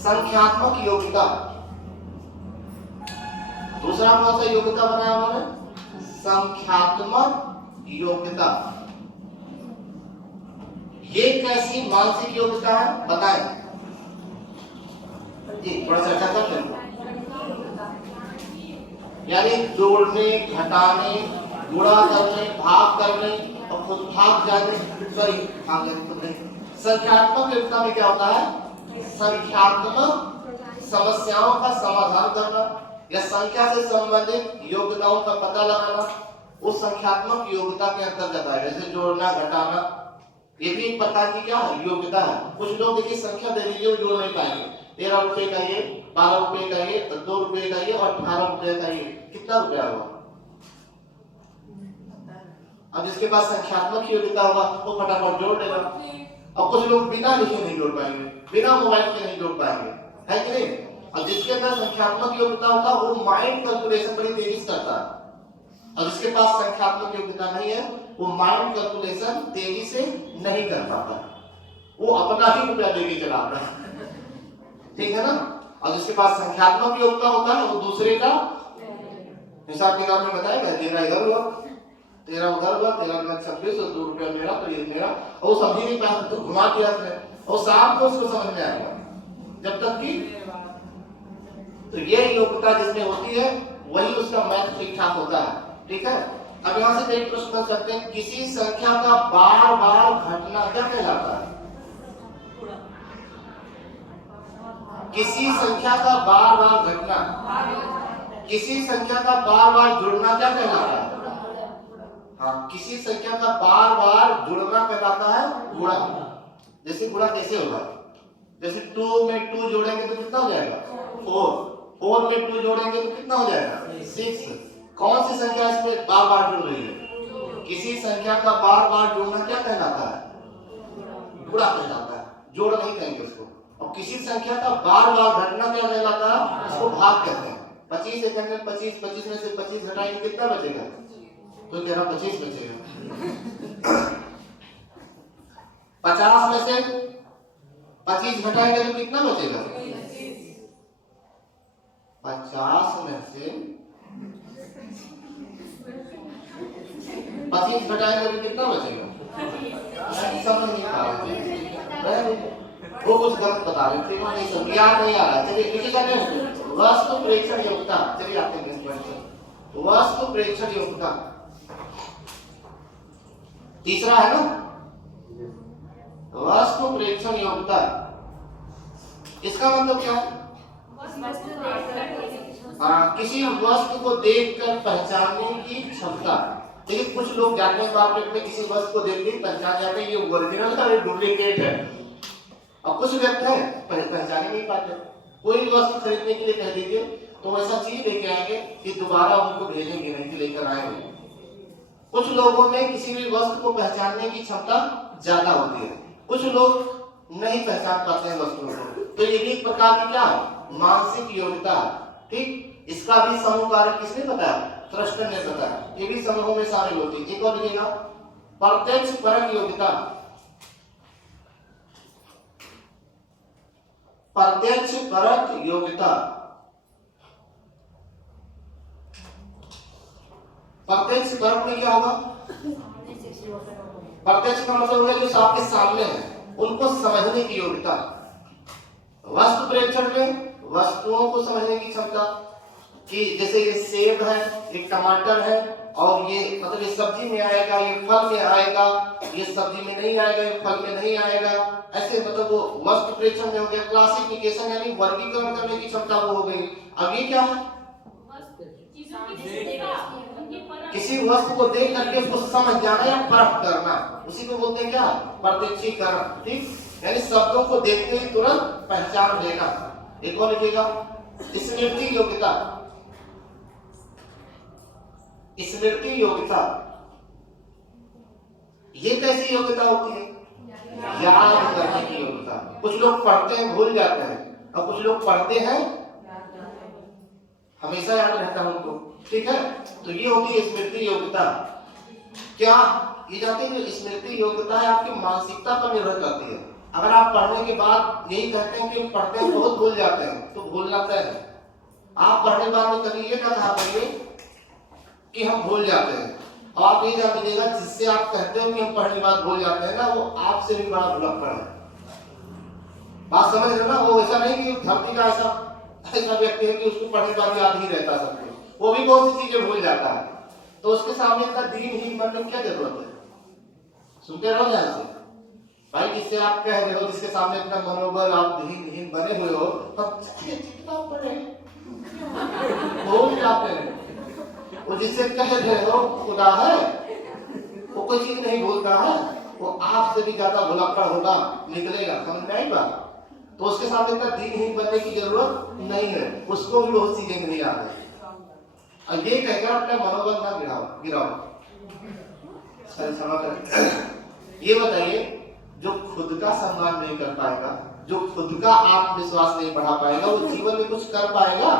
संख्यात्मक योग्यता। दूसरा कौन सा योग्यता बनाया उन्होंने? संख्यात्मक योग्यता। ये कैसी मानसिक योग्यता है बताएं जी, थोड़ा चर्चा कर लें। यानी जोड़ने, घटाने, गुणा करने, भाग करने और खुद भाग जाने, संख्यात्मक योग्यता में क्या होता है? संख्यात्मक समस्याओं का समाधान करना या संख्या से संबंधित योग्यताओं का पता लगाना, वो संख्यात्मक योग्यता के अंतर्गत है। जैसे जोड़ना, घटाना, ये भी एक प्रकार की क्या है? योग्यता है। कुछ लोग देखिए संख्या दे दीजिए वो जोड़ नहीं पाएंगे, 13 रुपए का ये, 12 रुपए का ये, 2 रुपए का ये और 18 रुपए का ये, कितना रुपया हुआ? अब जिसके पास संख्यात्मक योग्यता होगा वो फटाफट जोड़ देगा। अब कुछ लोग बिना लिखे नहीं जोड़ पाएंगे, बिना मोबाइल के नहीं जोड़ पाएंगे, है कि नहीं? और जिसके अंदर संख्यात्मक योग्यता होता है वो माइंड कैलकुलेशन बड़ी तेजी से करता है, और जिसके पास संख्यात्मक योग्यता नहीं है वो माइंड कैलकुलेशन तेजी से नहीं कर पाता, वो अपना ही रुपया देके चलाता है। ठीक है ना? और जिसके पास संख्यात्मक योग्यता होता है वो दूसरे का हिसाब किताब में बताएगा, तेरा इधर हुआ, तेरा उधर हुआ, तेरा 26 और 2 रुपया मेरा, तो ये मेरा, और वो समझ नहीं पाया तो घुमा दिया उसने, और शाम को उसको समझ में आएगा। जब तक कि तो ये योग्यता जिसमें होती है वही उसका मैथ ठीक ठाक होता है। ठीक है, अब यहाँ से एक प्रश्न करते हैं, किसी संख्या का बार बार घटना क्या कहलाता है? किसी संख्या का बार बार घटना, किसी संख्या का बार बार जुड़ना क्या कहलाता है? हाँ, किसी संख्या का बार बार जुड़ना कहलाता है गुणा। जैसे गुणा कैसे होगा? जैसे 2 में 2 जोड़ेंगे तो कितना हो जाएगा? 4, 4 में 2 जोड़ेंगे तो कितना हो जाएगा? 6। कौन सी संख्या इसमें बार बार जुड़ रही है? किसी संख्या का बार बार जुड़ना क्या कहलाता है? गुणा कहलाता है, जोड़ नहीं कहेंगे उसको। और किसी संख्या का बार बार घटना क्या कहलाता है? उसको भाग कहते हैं। 25 सेकंड में 25, 25 में से 25 घटाएंगे कितना बचेगा? तो कह रहा 25 बचेगा। 50 में से 25 घटाएंगे तो कितना बचेगा? 50 में से 25 घटाएंगे तो कितना बचेगा? समझ नहीं आ रहा, वो कुछ गलत बता रहे थे, नहीं समझ याद नहीं आ रहा। चलिए लिखिए जाने वस्तु प्रेक्षण योग्यता। चलिए आते हैं इस क्वेश्चन, वस्तु प्रेक्षण योग्यता तीसरा है ना, वस्तु प्रेक्षण योग्यता। इसका मतलब क्या है? हाँ, किसी वस्तु को देखकर पहचानने की क्षमता। लेकिन कुछ लोग जाते हैं मार्केट में, किसी वस्तु को देख के पहचान जाते हैं ये ओरिजिनल है ये डुप्लीकेट है। और कुछ व्यक्ति हैं पहचान ही नहीं पाते। कोई वस्तु खरीदने के लिए कह दीजिए तो ऐसा चीज लेके आएंगे कि दोबारा उनको भेजेंगे नहीं कि लेकर आएंगे। कुछ लोगों में किसी भी वस्तु को पहचानने की क्षमता ज्यादा होती है, कुछ लोग नहीं पहचान पाते हैं वस्तुओं को। तो ये भी एक प्रकार की क्या है? मानसिक योग्यता। ठीक, इसका भी समूह कारक किसने बताया? थ्रस्टन ने बताया। ये भी समूहों में शामिल होती है। एक और लिखिएगा, प्रत्यक्ष परक योग्यता। प्रत्यक्ष परक योग्यता, प्रत्यक्ष परक में क्या होगा? प्रत्यक्ष का मतलब है जो आपके सामने है उनको समझने की योग्यता। वस्तु प्रेक्षण में वस्तुओं को समझने की क्षमता, कि जैसे ये सेब है, एक टमाटर है, और ये मतलब ये सब्जी में आएगा, ये फल में आएगा, ये सब्जी में नहीं आएगा, ये फल में नहीं आएगा, ऐसे मतलब वो वस्तु प्रेक्षण में हो गया। क्लासिफिकेशन यानी वर्गीकरण करने की क्षमता वो हो गई। अब ये क्या है? चीजों की विशेषता, उनकी परख। किसी वस्तु को देख करके उसको समझ जाना या परख करना, उसी को बोलते हैं क्या? प्रत्यक्षीकरण। ठीक, यानी शब्दों को देखते ही तुरंत पहचान लेना। एक और लिखिएगा, स्मृति योग्यता। स्मृति योग्यता ये कैसी योग्यता होती है? याद करने की योग्यता। कुछ लोग पढ़ते हैं भूल जाते हैं, और कुछ लोग पढ़ते हैं हमेशा याद रहता है उनको। ठीक है, तो ये होती है स्मृति योग्यता। क्या ये जानते हैं जो स्मृति योग्यता है आपकी मानसिकता पर निर्भर करती है। अगर आप पढ़ने के बाद यही कहते हैं कि पढ़ते हैं बहुत भूल जाते हैं, तो भूलना तय है। आप पढ़ने के बाद में कभी ये ना कहा करिए कि हम भूल जाते हैं, और आप ये जान लीजिएगा जिससे आप कहते हो कि हम पढ़ने के बाद भूल जाते हैं ना, वो आपसे भी बड़ा भुलक्कड़ है। बात समझ रहे ना? वो ऐसा नहीं कि धरती का ऐसा व्यक्ति है कि उसको पढ़ने के बाद याद ही रहता सब कुछ, वो भी बहुत सी चीजें भूल जाता है। तो उसके सामने इतना दीनहीन बनने की क्या जरूरत है? सुनते रहो ध्यान से भाई, जिससे आप कह रहे हो, जिसके सामने इतना मनोबल आप दीनहीन बने हुए हो, हम जितना पढ़े भूल जाते हैं। वो जिससे कह रहे हो खुदा है, वो कोई चीज नहीं भूलता है, वो आपसे भी ज्यादा भुलक्कड़ होगा, निकलेगा। समझ में आई बात? तो उसके सामने इतना दीनहीन बनने की जरूरत नहीं है, उसको भी बहुत चीजें नहीं याद है। और ये कहकर अपना मनोबल ना गिराओ। ये बताइए, जो खुद का सम्मान नहीं कर पाएगा, जो खुद का आत्मविश्वास नहीं बढ़ा पाएगा, वो जीवन में कुछ कर पाएगा?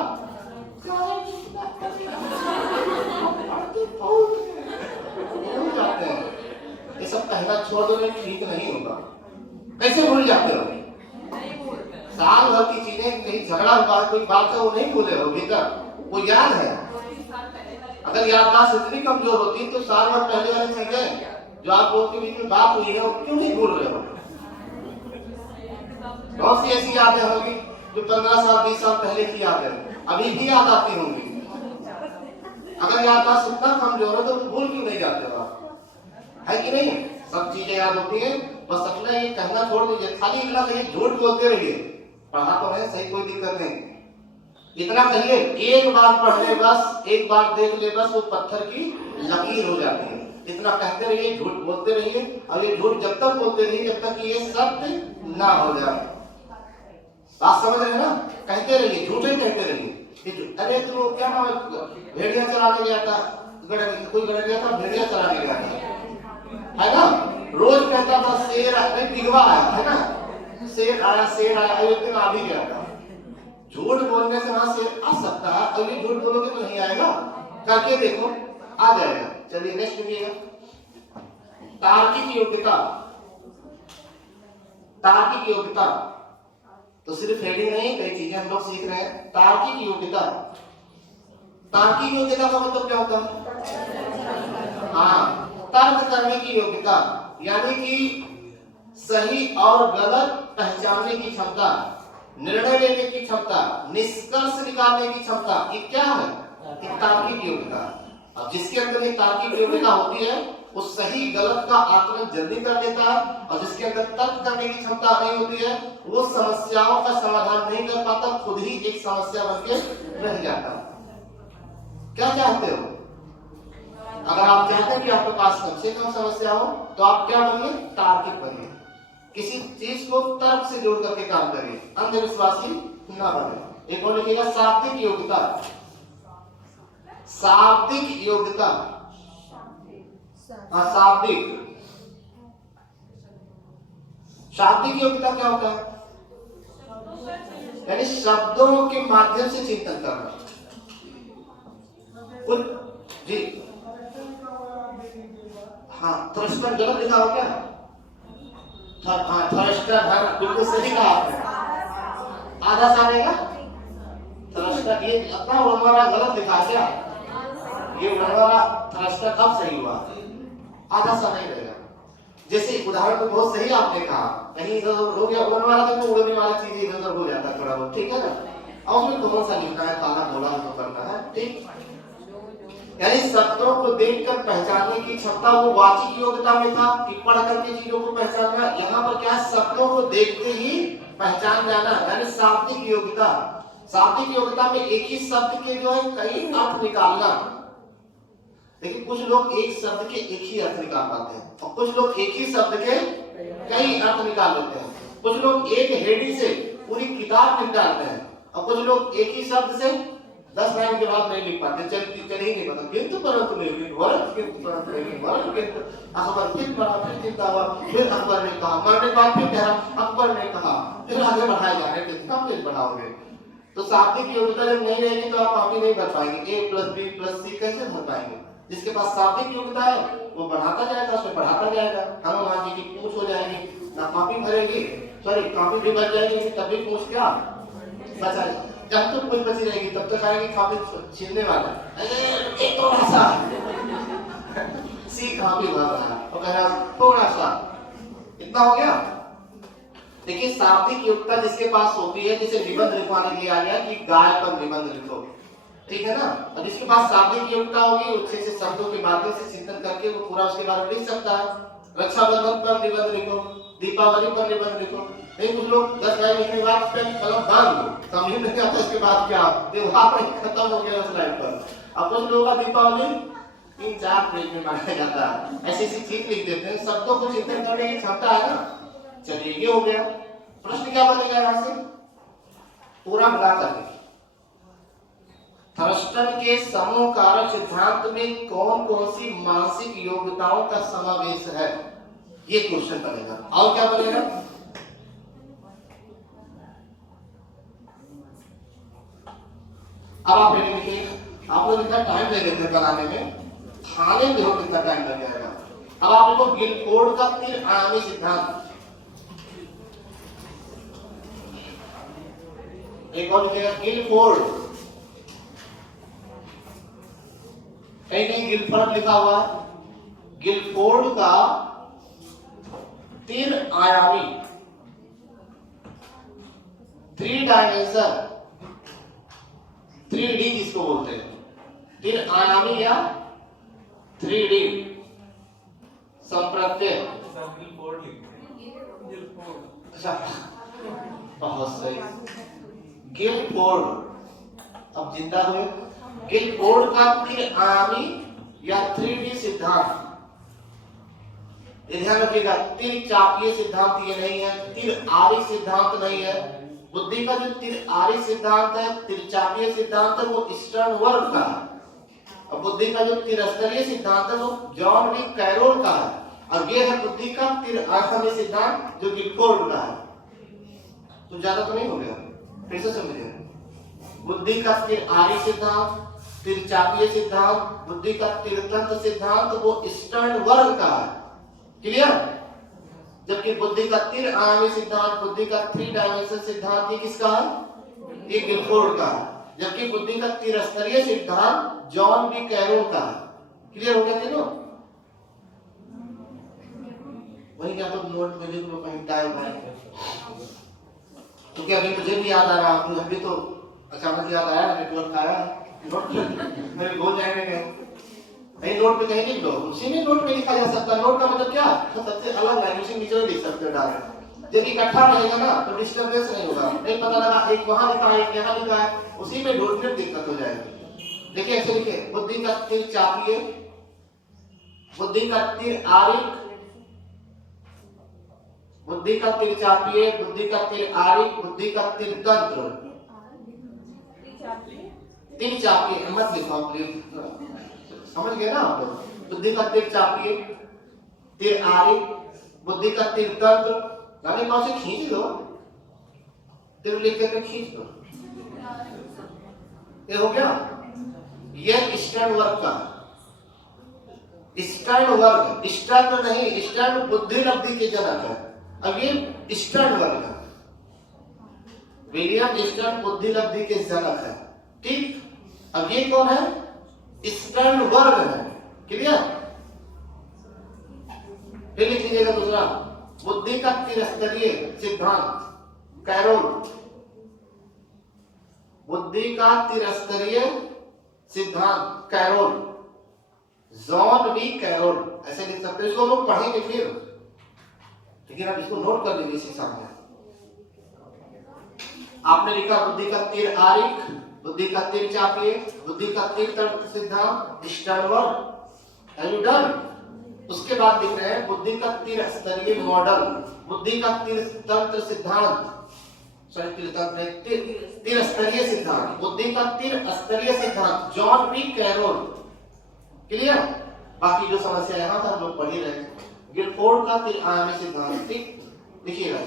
भूल जाते हैं। ये सब कहना छोड़ दो, ठीक नहीं होगा। कैसे भूल जाते हो? साल भर की चीजें, कहीं झगड़ा हुआ, कोई बात है वो नहीं भूले हो, भीतर वो याद है। अगर याददाश्त इतनी कमजोर होती तो साल भर पहले वाली चीजें जो आप लोगों के बीच में बात हुई है, वो क्यों नहीं भूल रहे हो? बहुत सी ऐसी यादें होंगी जो 15 साल 20 साल पहले की यादें अभी भी याद आती होंगी। अगर याददाश्त इतना कमजोर है तो भूल क्यों नहीं जाते हो आप? है कि नहीं? सब चीजें याद होती है, बस अपना ये कहना छोड़ दीजिए, खाली इतना कहिए झूठ बोलते रहिए, पढ़ा तो है सही, कोई दिक्कत नहीं। इतना कहिए एक बार पढ़ ले बस, एक बार देख ले बस, वो पत्थर की लकीर हो जाती है। इतना कहते रहिए, झूठ बोलते रहिए, और ये झूठ जब तक बोलते रहिए जब तक ये सत्य ना हो जाए। बात समझ रहे हैं ना? कहते रहिए, झूठे कहते रहिए। अरे तुम क्या नाम भेड़िया चलाने गया था, कोई गड़ गया था, भेड़िया चलाने गया था, है ना? रोज कहता था शेर दिखवा है ना, शेर आया, एक दिन आ भी गया था। झूठ बोलने से वहां शेर आ सकता है, और ये झूठ बोलोगे तो नहीं आएगा, करके देखो आ जाएगा। चलिए नेक्स्ट देखिएगा, तार्किक योग्यता। तार्किक योग्यता तो सिर्फ हेडिंग नहीं, कई चीजें हम लोग सीख रहे हैं। तार्किक योग्यता, तार्किक योग्यता का मतलब क्या होता है? हाँ, तर्क करने की योग्यता, यानी कि सही और गलत पहचानने की क्षमता, निर्णय लेने की क्षमता, निष्कर्ष निकालने की क्षमता, ये क्या है? ये तार्किक योग्यता। अब जिसके अंदर ये तार्किक योग्यता होती है, वो सही गलत का आकलन जल्दी कर लेता है, और जिसके अंदर तर्क करने की क्षमता नहीं होती है, वो समस्याओं का समाधान नहीं कर पाता, खुद ही एक समस्या बन के रह जाता। क्या चाहते हो? अगर आप चाहते हैं कि आपके पास कम से कम समस्या हो, तो आप क्या बनिए? तार्किक बनिए। किसी चीज को तर्क से जोड़ करके काम करिए, अंधविश्वासी ना बने। एक और लिखिएगा, शाब्दिक योग्यता। शाब्दिक योग्यता, शाब्दिक योग्यता क्या होता है? यानी शब्दों के माध्यम से चिंतन करना। जी हाँ, थ्रस्टर गलत लिखा हो क्या? हाँ, थ्रस्टर है, बिल्कुल सही कहा आपने। आधा सा रहेगा थ्रस्टर, ये अपना वर्णमाला गलत लिखा है क्या? ये वर्णमाला थ्रस्टर कब सही हुआ? आधा सा नहीं रहेगा। जैसे उदाहरण तो बहुत सही आपने कहा, कहीं इधर हो गया वर्णमाला, तो उड़ने वाला चीज इधर उधर हो जाता है थोड़ा बहुत, ठीक है ना? और उसमें कौन सा लिखना है, काला बोला तो करना है, ठीक। यानी शब्दों को देखकर पहचानने की क्षमता वो वाचिक योग्यता में था कि पढ़ करके चीजों को पहचानना। यहाँ पर क्या है, शब्दों को देखते ही पहचान जाना, यानी शाब्दिक योग्यता। शाब्दिक योग्यता में एक ही शब्द के जो है कई अर्थ निकालना। लेकिन कुछ लोग एक शब्द के एक ही अर्थ निकाल पाते हैं और कुछ लोग एक ही शब्द के कई अर्थ निकाल लेते हैं। कुछ लोग एक हेडिंग से पूरी किताब लिख डालते हैं और कुछ लोग एक ही शब्द से 10 लाइन के बाद नहीं लिख पाते, चल ही नहीं पता। किंतु परंतु नहीं, वरद किंतु परंतु नहीं, वरद किंतु अकबर फिर पढ़ा, फिर चिंता हुआ, फिर अकबर ने कहा, मरने के बाद फिर कहा अकबर ने कहा, फिर आगे बढ़ाए जा रहे, कितना पेज बढ़ाओगे। तो शाब्दिक योग्यता जब नहीं रहेगी तो आप कॉपी नहीं भर पाएंगे। A + B + C कैसे भर पाएंगे? जिसके पास शाब्दिक योग्यता है वो बढ़ाता जाएगा, उसमें बढ़ाता जाएगा। हनुमान जी की पूछ हो जाएगी, ना कॉपी भरेगी, सॉरी कॉपी भी भर जाएगी, तब भी पूछ क्या बचाएगा। जब तक कुछ बची रहेगी तब तक आएगी कॉपी छीनने वाला, एक थोड़ा सा सी कॉपी भर रहा है और कह रहा थोड़ा सा, इतना हो गया। देखिए शाब्दिक योग्यता जिसके पास होती है, जैसे निबंध लिखवाने के लिए आ गया कि गाय पर निबंध लिखो, ठीक है ना। और जिसके पास शाब्दिक योग्यता होगी अच्छे से शब्दों के माध्यम से चिंतन करके वो पूरा उसके बारे में लिख सकता है। रक्षाबंधन पर निबंध लिखो, दीपावली पर निबंध लिखो। नहीं कुछ लोग 10 लाइन लिखने के बाद पेन कलम बांध दो, समझ नहीं आता इसके बाद क्या, त्योहार खत्म हो गया उस लाइन पर। अब कुछ लोगों का दीपावली 3-4 पेज में मनाया जाता है, ऐसी ऐसी चीज लिख देते हैं। शब्दों को चिंतन करने की क्षमता है ना। चलिए ये हो गया। प्रश्न क्या बनेगा यहाँ से, पूरा मिला करके थर्स्टन के समूह कारक सिद्धांत में कौन कौन सी मानसिक योग्यताओं का समावेश है, ये क्वेश्चन बनेगा। और क्या बनेगा, अब आप देखिए, आप लोग इतना टाइम ले लेते हैं बनाने में, खाने में हो कितना टाइम लग जाएगा। अब आप देखो गिलफोर्ड का 3 आयामी सिद्धांत, एक और लिखेगा गिलफोर्ड, कहीं कहीं गिलफोर्ड लिखा हुआ है। गिलफोर्ड का 3 आयामी 3 डायमेंशन 3D जिसको बोलते हैं, 3 आयामी या 3D संप्रत्यय। अच्छा बहुत सही, गिलफोर्ड अब जिंदा हुए। गिलफोर्ड का 3 आयामी या 3D सिद्धांत, ध्यान रखिएगा 3 चापीय सिद्धांत ये नहीं है, 3 आरी सिद्धांत नहीं है। बुद्धि का जो 3 आरी सिद्धांत है, 3 चापीय सिद्धांत है, वो ईस्टर्न वर्ग का है। और बुद्धि का जो 3 स्तरीय सिद्धांत है वो जॉन डी कैरोल का है। और ये है बुद्धि का 3 आयामी सिद्धांत जो गिलफोर्ड का है। तो ज्यादा तो नहीं हो गया, फिर से समझिए। बुद्धि का 3 आरी सिद्धांत, 3 चापीय सिद्धांत, बुद्धि का 3 तंत्र सिद्धांत वो ईस्टर्न वर्ग का है, क्लियर। जबकि बुद्धि का 3 आयामी सिद्धांत, बुद्धि का 3 डायमेंशन सिद्धांत ये किसका है, ये गिलफोर्ड का है। जबकि बुद्धि का 3 स्तरीय सिद्धांत जॉन बी कैरोल का है। क्लियर हो गया तीनों। वही क्या तो नोट में लिख लो कहीं टाइम है, क्योंकि अभी मुझे भी याद आ रहा है, अभी तो अचानक याद आया, नेटवर्क आया, नोट मेरे भूल जाएंगे नहीं, नोट पे कहीं लिख दो, उसी में नोट में लिखा जा सकता है। नोट का मतलब क्या, तो सबसे अलग लैंग्वेज में नीचे लिख सकते हो डायरेक्ट। जब इकट्ठा रहेगा ना तो डिस्टर्बेंस नहीं होगा, नहीं पता लगा एक वहां लिखा है एक यहाँ लिखा है, उसी में ढूंढने में दिक्कत हो जाएगी। देखिए ऐसे लिखे, बुद्धि का 3 चापीय, बुद्धि का 3 आरिक, बुद्धि का 3 चापीय, बुद्धि का 3 आरिक, बुद्धि का 3 तंत्र। 3 चापीय मत लिखो प्लीज, समझ गए ना आप लोग। बुद्धि का 3 चापीय, 3 आरिक, बुद्धि का 3 तंत्र, गाने कौन से खींच लो, 3 लिख करके खींच दो, ये हो गया। यह ईस्टर्न वर्ग का, ईस्टर्न वर्ग, ईस्टर्न नहीं, ईस्टर्न बुद्धि लब्धि के जनक है। अब ये ईस्टर्न वर्ग है, विलियम ईस्टर्न बुद्धि लब्धि के जनक है, ठीक। अब ये कौन है, ईस्टर्न वर्ग है, क्लियर। फिर लिख लीजिएगा दूसरा, बुद्धि का 3 स्तरीय सिद्धांत कैरोल, बुद्धि का 3 स्तरीय सिद्धांत कैरोल, जॉन बी कैरोल ऐसे लिख सकते हैं। इसको लोग पढ़ेंगे फिर, लेकिन आप इसको नोट कर लीजिए इसी सामने। आपने लिखा बुद्धि का तीर आरिक, बुद्धि का तीर चापिये, बुद्धि का तीर तंत्र सिद्धांत स्टैनवर्ड, हैव यू डन? उसके बाद लिख रहे हैं बुद्धि का तीर स्तरीय मॉडल, बुद्धि का तीर तंत्र सिद्धांत, तीर स्तरीय सिद्धांत, बुद्धि का तीर स्तरीय सिद्धांत, जॉन बी कैरोल। क्लियर? बाकी जो समस्या यहाँ था हम लोग पढ़ ही रहे। गिलफोर्ड का तीर आयामी सिद्धांत, ठीक लिखिएगा।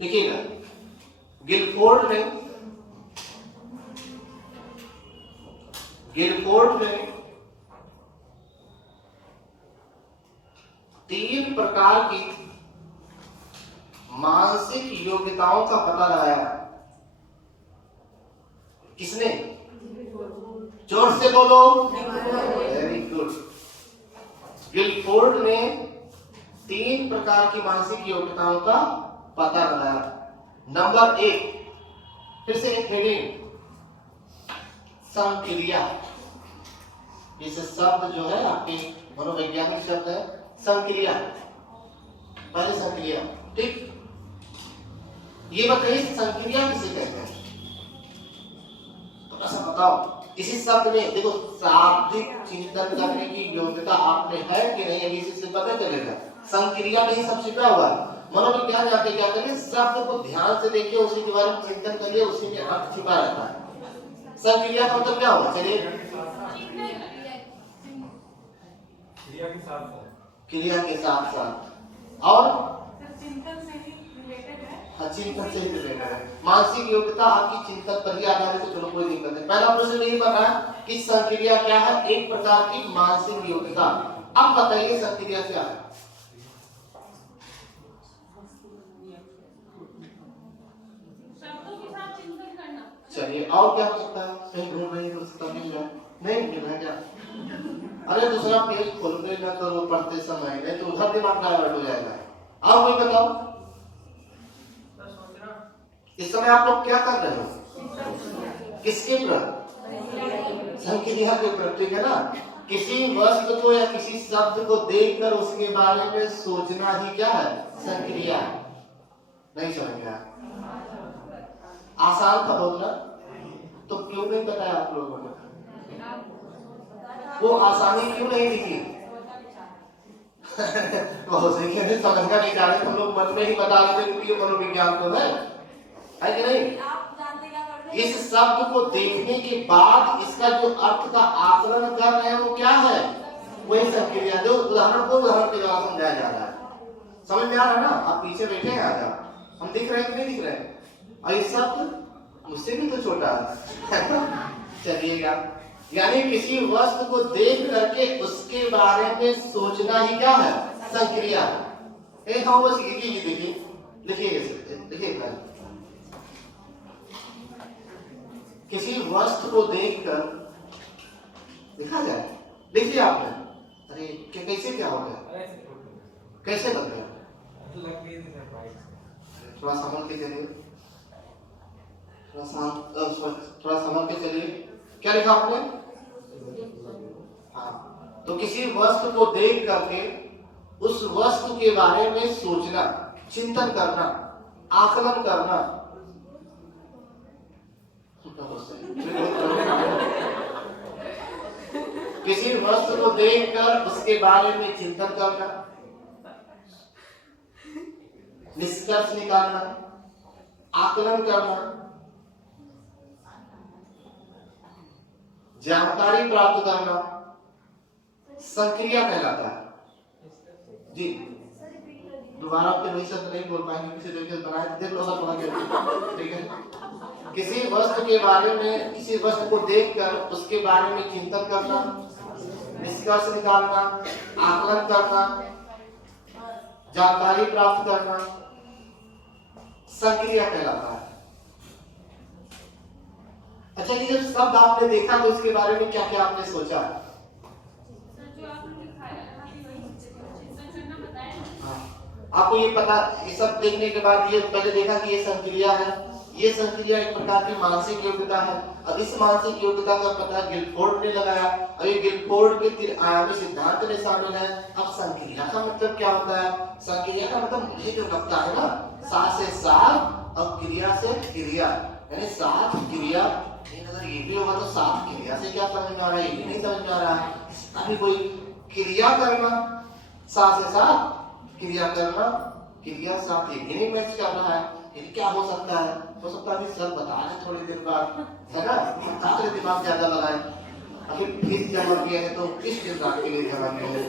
लिखिएगा गिलफोर्ड ने 3 प्रकार की मानसिक योग्यताओं का पता लगाया। किसने? जोर से बोलो। Very good. गिलफोर्ड ने 3 प्रकार की मानसिक योग्यताओं का पता लगाया। नंबर 1, फिर से एक हेडिंग, संक्रिया। इस शब्द जो है आपके मनोवैज्ञानिक शब्द है संक्रिया। पहले संक्रिया, ठीक। ये बताइए संक्रिया किसे कहते हैं? थोड़ा सा बताओ। इसी शब्द में देखो शाब्दिक चिंतन करने की योग्यता आपने है कि नहीं, अभी इसी से पता चलेगा। संक्रिया में ही सब छिपा हुआ है। मनोविज्ञान जाके क्या करिए, शब्द को ध्यान से देखिए, उसी के बारे में चिंतन करिए, उसी में अर्थ छिपा रहता है। संक्रिया का मतलब क्या होगा? चलिए क्रिया के साथ साथ और चिंतन से ही रिलेटेड है। हाँ, चिंतन से ही रिलेटेड है। मानसिक योग्यता आपकी चिंतन पर ही आधारित है, चलो कोई दिक्कत नहीं। पहला प्रश्न यही बन रहा है कि संक्रिया क्या है? एक प्रकार की मानसिक योग्यता। अब बताइए संक्रिया क्या है? चलिए और क्या हो सकता है? कहीं ढूंढ रही हो सकता मिल जाए, नहीं मिल रहा क्या? अरे दूसरा पेज खोलते ना करो पढ़ते समय, नहीं तो उधर दिमाग डाइवर्ट हो जाएगा। और कोई बताओ, इस समय आप लोग क्या कर रहे हो? किसके प्रति? संक्रिया के प्रति, ठीक है ना? किसी वस्तु को या किसी शब्द को देखकर उसके बारे में सोचना ही क्या है? संक्रिया। नहीं समझ गया? आसान था बोलना, तो क्यों नहीं बताया आप लोगों ने? वो आसानी क्यों नहीं दिखी? बहुत सही है, समझना नहीं चाह रहे, हम लोग मन में ही बता रहे थे क्योंकि मनोविज्ञान तो है कि नहीं? आप जानते क्या कर रहे हैं? इस शब्द को देखने के बाद इसका जो अर्थ का आकलन कर रहे हैं वो क्या है? वही संक्रिया। जो उदाहरण को उदाहरण के द्वारा समझाया जा रहा है। समझ में आ रहा है ना? आप पीछे बैठे हैं, आजा, हम दिख रहे हैं कि नहीं दिख रहे हैं? और ये शब्द मुझसे भी तो छोटा है। चलिएगा, यानी किसी वस्तु को देख करके उसके बारे में सोचना ही क्या है? संक्रिया। हाँ बस देखिए देखिए किसी वस्तु को देखकर देखा जाए, देखिए आपने, अरे कैसे क्या हो गया? कैसे लग गया? थोड़ा संभल के चलिए, थोड़ा संभल के चलिए। क्या लिखा आपने? हाँ, तो किसी वस्तु को देख करके उस वस्तु के बारे में सोचना, चिंतन करना, आकलन करना। किसी वस्तु को देखकर उसके बारे में चिंतन करना, निष्कर्ष निकालना, आकलन करना, जानकारी प्राप्त करना, संक्रिया कहलाता है। जी दोबारा फिर वही शब्द नहीं बोल पाएंगे, किसी तरीके से बनाए देख लो सर, बना, ठीक है। किसी वस्तु के बारे में, किसी वस्तु को देखकर उसके बारे में चिंतन करना, निष्कर्ष निकालना, आकलन करना, जानकारी प्राप्त करना, संक्रिया कहलाता है। अच्छा, ये जब शब्द आपने देखा तो इसके बारे में क्या क्या आपने सोचा? आपको ये पता, ये सब देखने के बाद ये पहले देखा कि ये संक्रिया है, ये संक्रिया एक प्रकार की मानसिक योग्यता है। अब इस मानसिक योग्यता का पता गिलफोर्ड ने लगाया। अब ये गिलफोर्ड के त्रिआयामी सिद्धांत में शामिल है। अब संक्रिया का मतलब क्या होता है? संक्रिया का मतलब मुझे जो लगता है ना, साथ से साथ और क्रिया से क्रिया, यानी साथ क्रिया। अगर ये भी होगा तो साथ क्रिया से क्या समझ में आ रहा है? ये भी नहीं समझ में आ रहा है। अभी कोई क्रिया करना, साथ से साथ क्रिया करना, क्रिया साथ ये भी नहीं मैच कर रहा है। फिर क्या हो सकता है? हो सकता है सर बता रहे थोड़ी देर बाद, है ना, ताकि दिमाग ज्यादा लगाए। आखिर फीस जमा किया है तो किस दिन रात के लिए जमा किया है?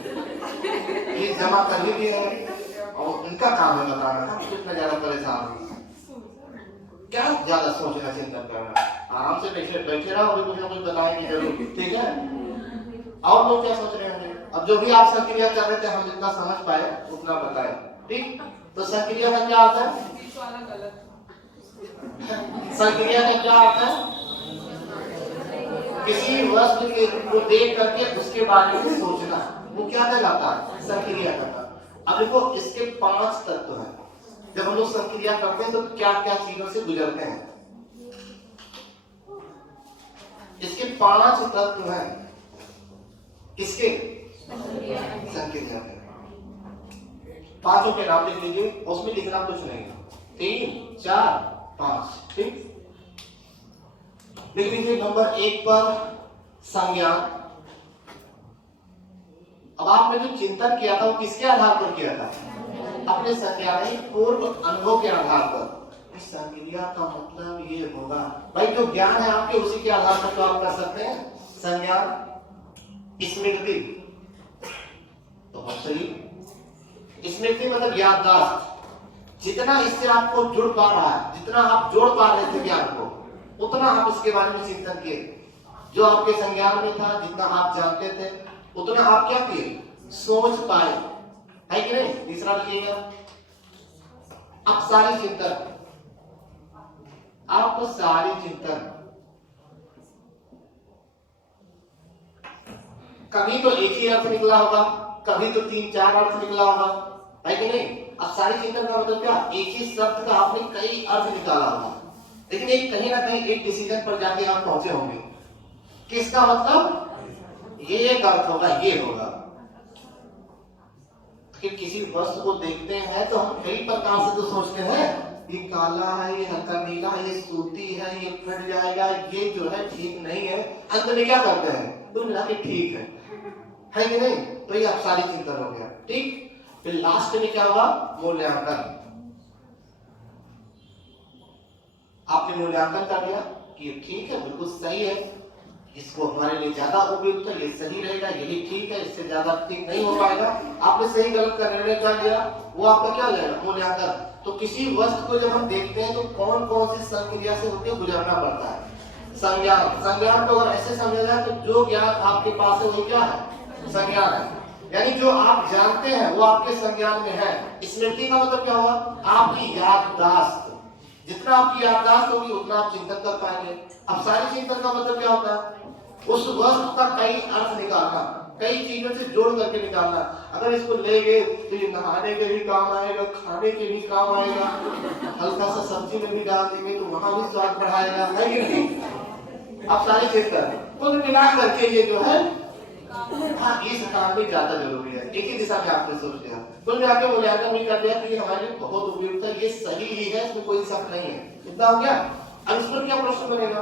फीस जमा कर ही दिया है और उनका काम है बताना। कितना ज्यादा परेशान हो, क्या ज्यादा सोचना चिंतन करना, आराम से बैठे रहो, अभी कुछ ना कुछ बताएंगे जरूर, ठीक है? और लोग क्या सोच रहे होंगे? अब जो भी आप संक्रिया कर रहे थे, हम जितना समझ पाए उतना बताए, ठीक? तो संक्रिया का क्या अर्थ है? संक्रिया का क्या अर्थ है? किसी वस्तु को देख करके उसके बारे में सोचना, वो क्या कहलाता है? संक्रिया करना। अब देखो इसके 5 तत्व हैं। जब हम लोग संक्रिया करते हैं तो क्या क्या चीजों से गुजरते हैं? इसके 5 तत्व हैं। किसके? संक्रिया के। 5 के नाम लिख लीजिए, उसमें लिखना कुछ नहीं है। 3, 4, 5, ठीक? लिख लीजिए नंबर 1 पर संज्ञान। अब आपने जो चिंतन किया था वो किसके आधार पर किया था? अपने संज्ञानिक पूर्व अनुभव के आधार पर। इस संक्रिया का मतलब ये होगा, भाई जो ज्ञान है आपके उसी के आधार पर तो आप कर सकते हैं। संज्ञान, स्मृति, तो सही। स्मृति मतलब याददाश्त। जितना इससे आपको जुड़ पा रहा है, जितना आप जोड़ पा रहे थे ज्ञान को, उतना आप उसके बारे में चिंतन किए। जो आपके संज्ञान में था, जितना आप जानते थे, उतना आप क्या किए? सोच पाए, है कि नहीं? तीसरा लिखिएगा, अब सारी चिंतन, आपको सारी चिंतन, कभी तो एक ही अर्थ निकला होगा, कभी तो 3-4 अर्थ निकला होगा, है कि नहीं? अब सारी चिंतन का मतलब क्या? एक ही शब्द का आपने कई अर्थ निकाला होगा, लेकिन एक कहीं ना कहीं एक डिसीजन पर जाके आप पहुंचे होंगे। किसका मतलब? ये एक अर्थ होगा, ये होगा। कि किसी वस्तु को देखते हैं तो हम कई प्रकार से तो सोचते हैं, ये काला है, ये हल्का नीला है, ये सूती है, ये फट जाएगा, ये जो है ठीक नहीं है। अंत में क्या करते हैं? तो मिला के ठीक है कि नहीं? तो ये अब सारी चिंतन हो गया, ठीक? फिर लास्ट में क्या हुआ? मूल्यांकन। आपने मूल्यांकन कर लिया कि ये ठीक है, बिल्कुल सही है, इसको हमारे लिए ज्यादा उपयुक्त है, ये सही रहेगा, यही ठीक है, इससे ज्यादा ठीक नहीं हो पाएगा। आपने सही गलत का निर्णय कर लिया, वो आपका क्या हो जाएगा? मूल्यांकन। तो किसी वस्तु को जब हम देखते हैं तो कौन कौन सी संक्रिया से होकर गुजरना पड़ता है? संज्ञान। संज्ञान को अगर ऐसे समझा जाए तो जो ज्ञान आपके पास है वो क्या है? संज्ञान है। यानी जो आप जानते हैं वो आपके संज्ञान में है। स्मृति का मतलब क्या हुआ? आपकी याददाश्त। जितना आपकी याददाश्त होगी उतना आप चिंतन कर पाएंगे। अब सारी चिंतन का मतलब क्या होता है? उस वस्तु का कई अर्थ निकालना, कई चीजों से जोड़ करके निकालना। अगर इसको ले गए तो ये नहाने के भी काम आएगा, खाने के भी काम आएगा, हल्का सा सब्जी में भी डाल देंगे तो वहां भी स्वाद बढ़ाएगा, है कि नहीं? अब सारी चिंतन कुल मिला करके ये जो है, हाँ, इस काम में ज्यादा जरूरी है। एक ही दिशा में आपने सोच लिया, कुल मिला के मूल्यांकन भी कर दिया कि ये हमारे लिए बहुत उपयुक्त है, ये सही ही है, इसमें कोई शक नहीं है। इतना हो गया। अब इस पर क्या प्रश्न बनेगा?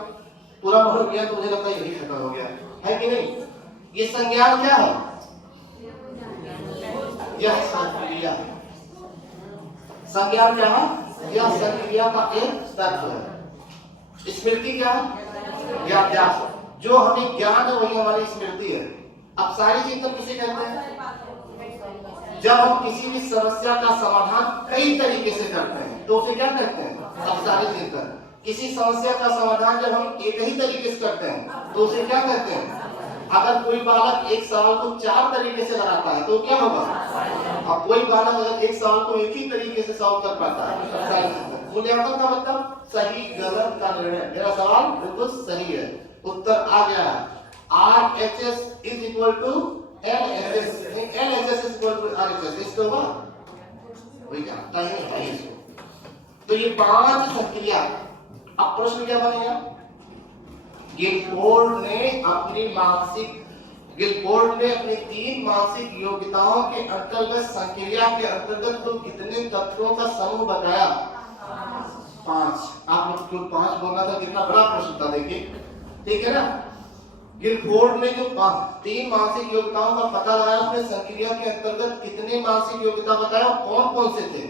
पूरा पढ़ गया तो मुझे लगता है यही खत्म हो गया, है कि नहीं? ये संज्ञान क्या है? यह संक्रिया। संज्ञान क्या है? यह संक्रिया का एक तत्व है। स्मृति क्या है? याददाश्त। जो हमें ज्ञान है वही हमारी स्मृति है। अब सारी चिंतन किसे कहते हैं? जब हम किसी भी समस्या का समाधान कई तरीके से करते हैं तो उसे क्या कहते हैं? अब सारी चिंतन। किसी समस्या का समाधान जब हम एक ही तरीके से करते हैं तो उसे क्या कहते हैं? अगर कोई बालक एक सवाल को 4 तरीके से लगाता है तो क्या होगा? अब कोई बालक अगर एक सवाल को एक ही तरीके से सॉल्व कर पाता है। मूल्यांकन का मतलब सही गलत का निर्णय। मेरा सवाल बिल्कुल सही है, उत्तर आ गया है। RHS is equal to LHS, LHS is equal to RHS। इसको होगा वही जानता ही नहीं इसको। तो ये 5 संक्रिया अब प्रश्न क्या बनेगा? गिलफोर्ड ने अपनी 3 मानसिक योग्यताओं के अंतर्गत संक्रिया के अंतर्गत तो कितने तत्वों का समूह बताया? 5। आप लोग क्यों 5 बोलना था? कितना बड़ा प्रश्न था, देखिए, ठीक है ना। गिलफोर्ड ने जो 3 मानसिक योग्यताओं का पता लगाया, उसने संक्रिया के अंतर्गत कितने मानसिक योग्यता बताया, कौन कौन से थे?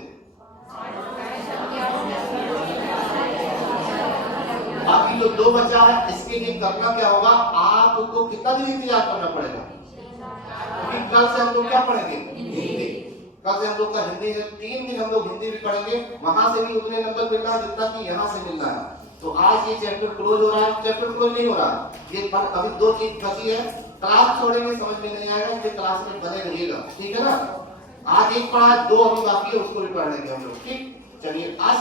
बाकी जो 2 बचा है, इसके लिए करना क्या होगा? आपको कितना दिन इंतजार करना पड़ेगा? क्योंकि कल से हम लोग क्या पढ़ेंगे? हिंदी। कल से हम लोग का हिंदी है, 3 दिन हम लोग हिंदी भी पढ़ेंगे। वहां से भी उतने नंबर मिलना है जितना कि यहाँ से मिलना है। तो आज ये चैप्टर क्लोज हो रहा है। चैप्टर क्लोज नहीं हो रहा है, ये अभी 2 चीज बची है। क्लास छोड़ेंगे समझ में नहीं आएगा, इसलिए क्लास में बने रहिएगा, ठीक है ना। आज एक पढ़ा, 2 अभी बाकी है, उसको भी पढ़ लेंगे हम लोग, ठीक। चलिए आज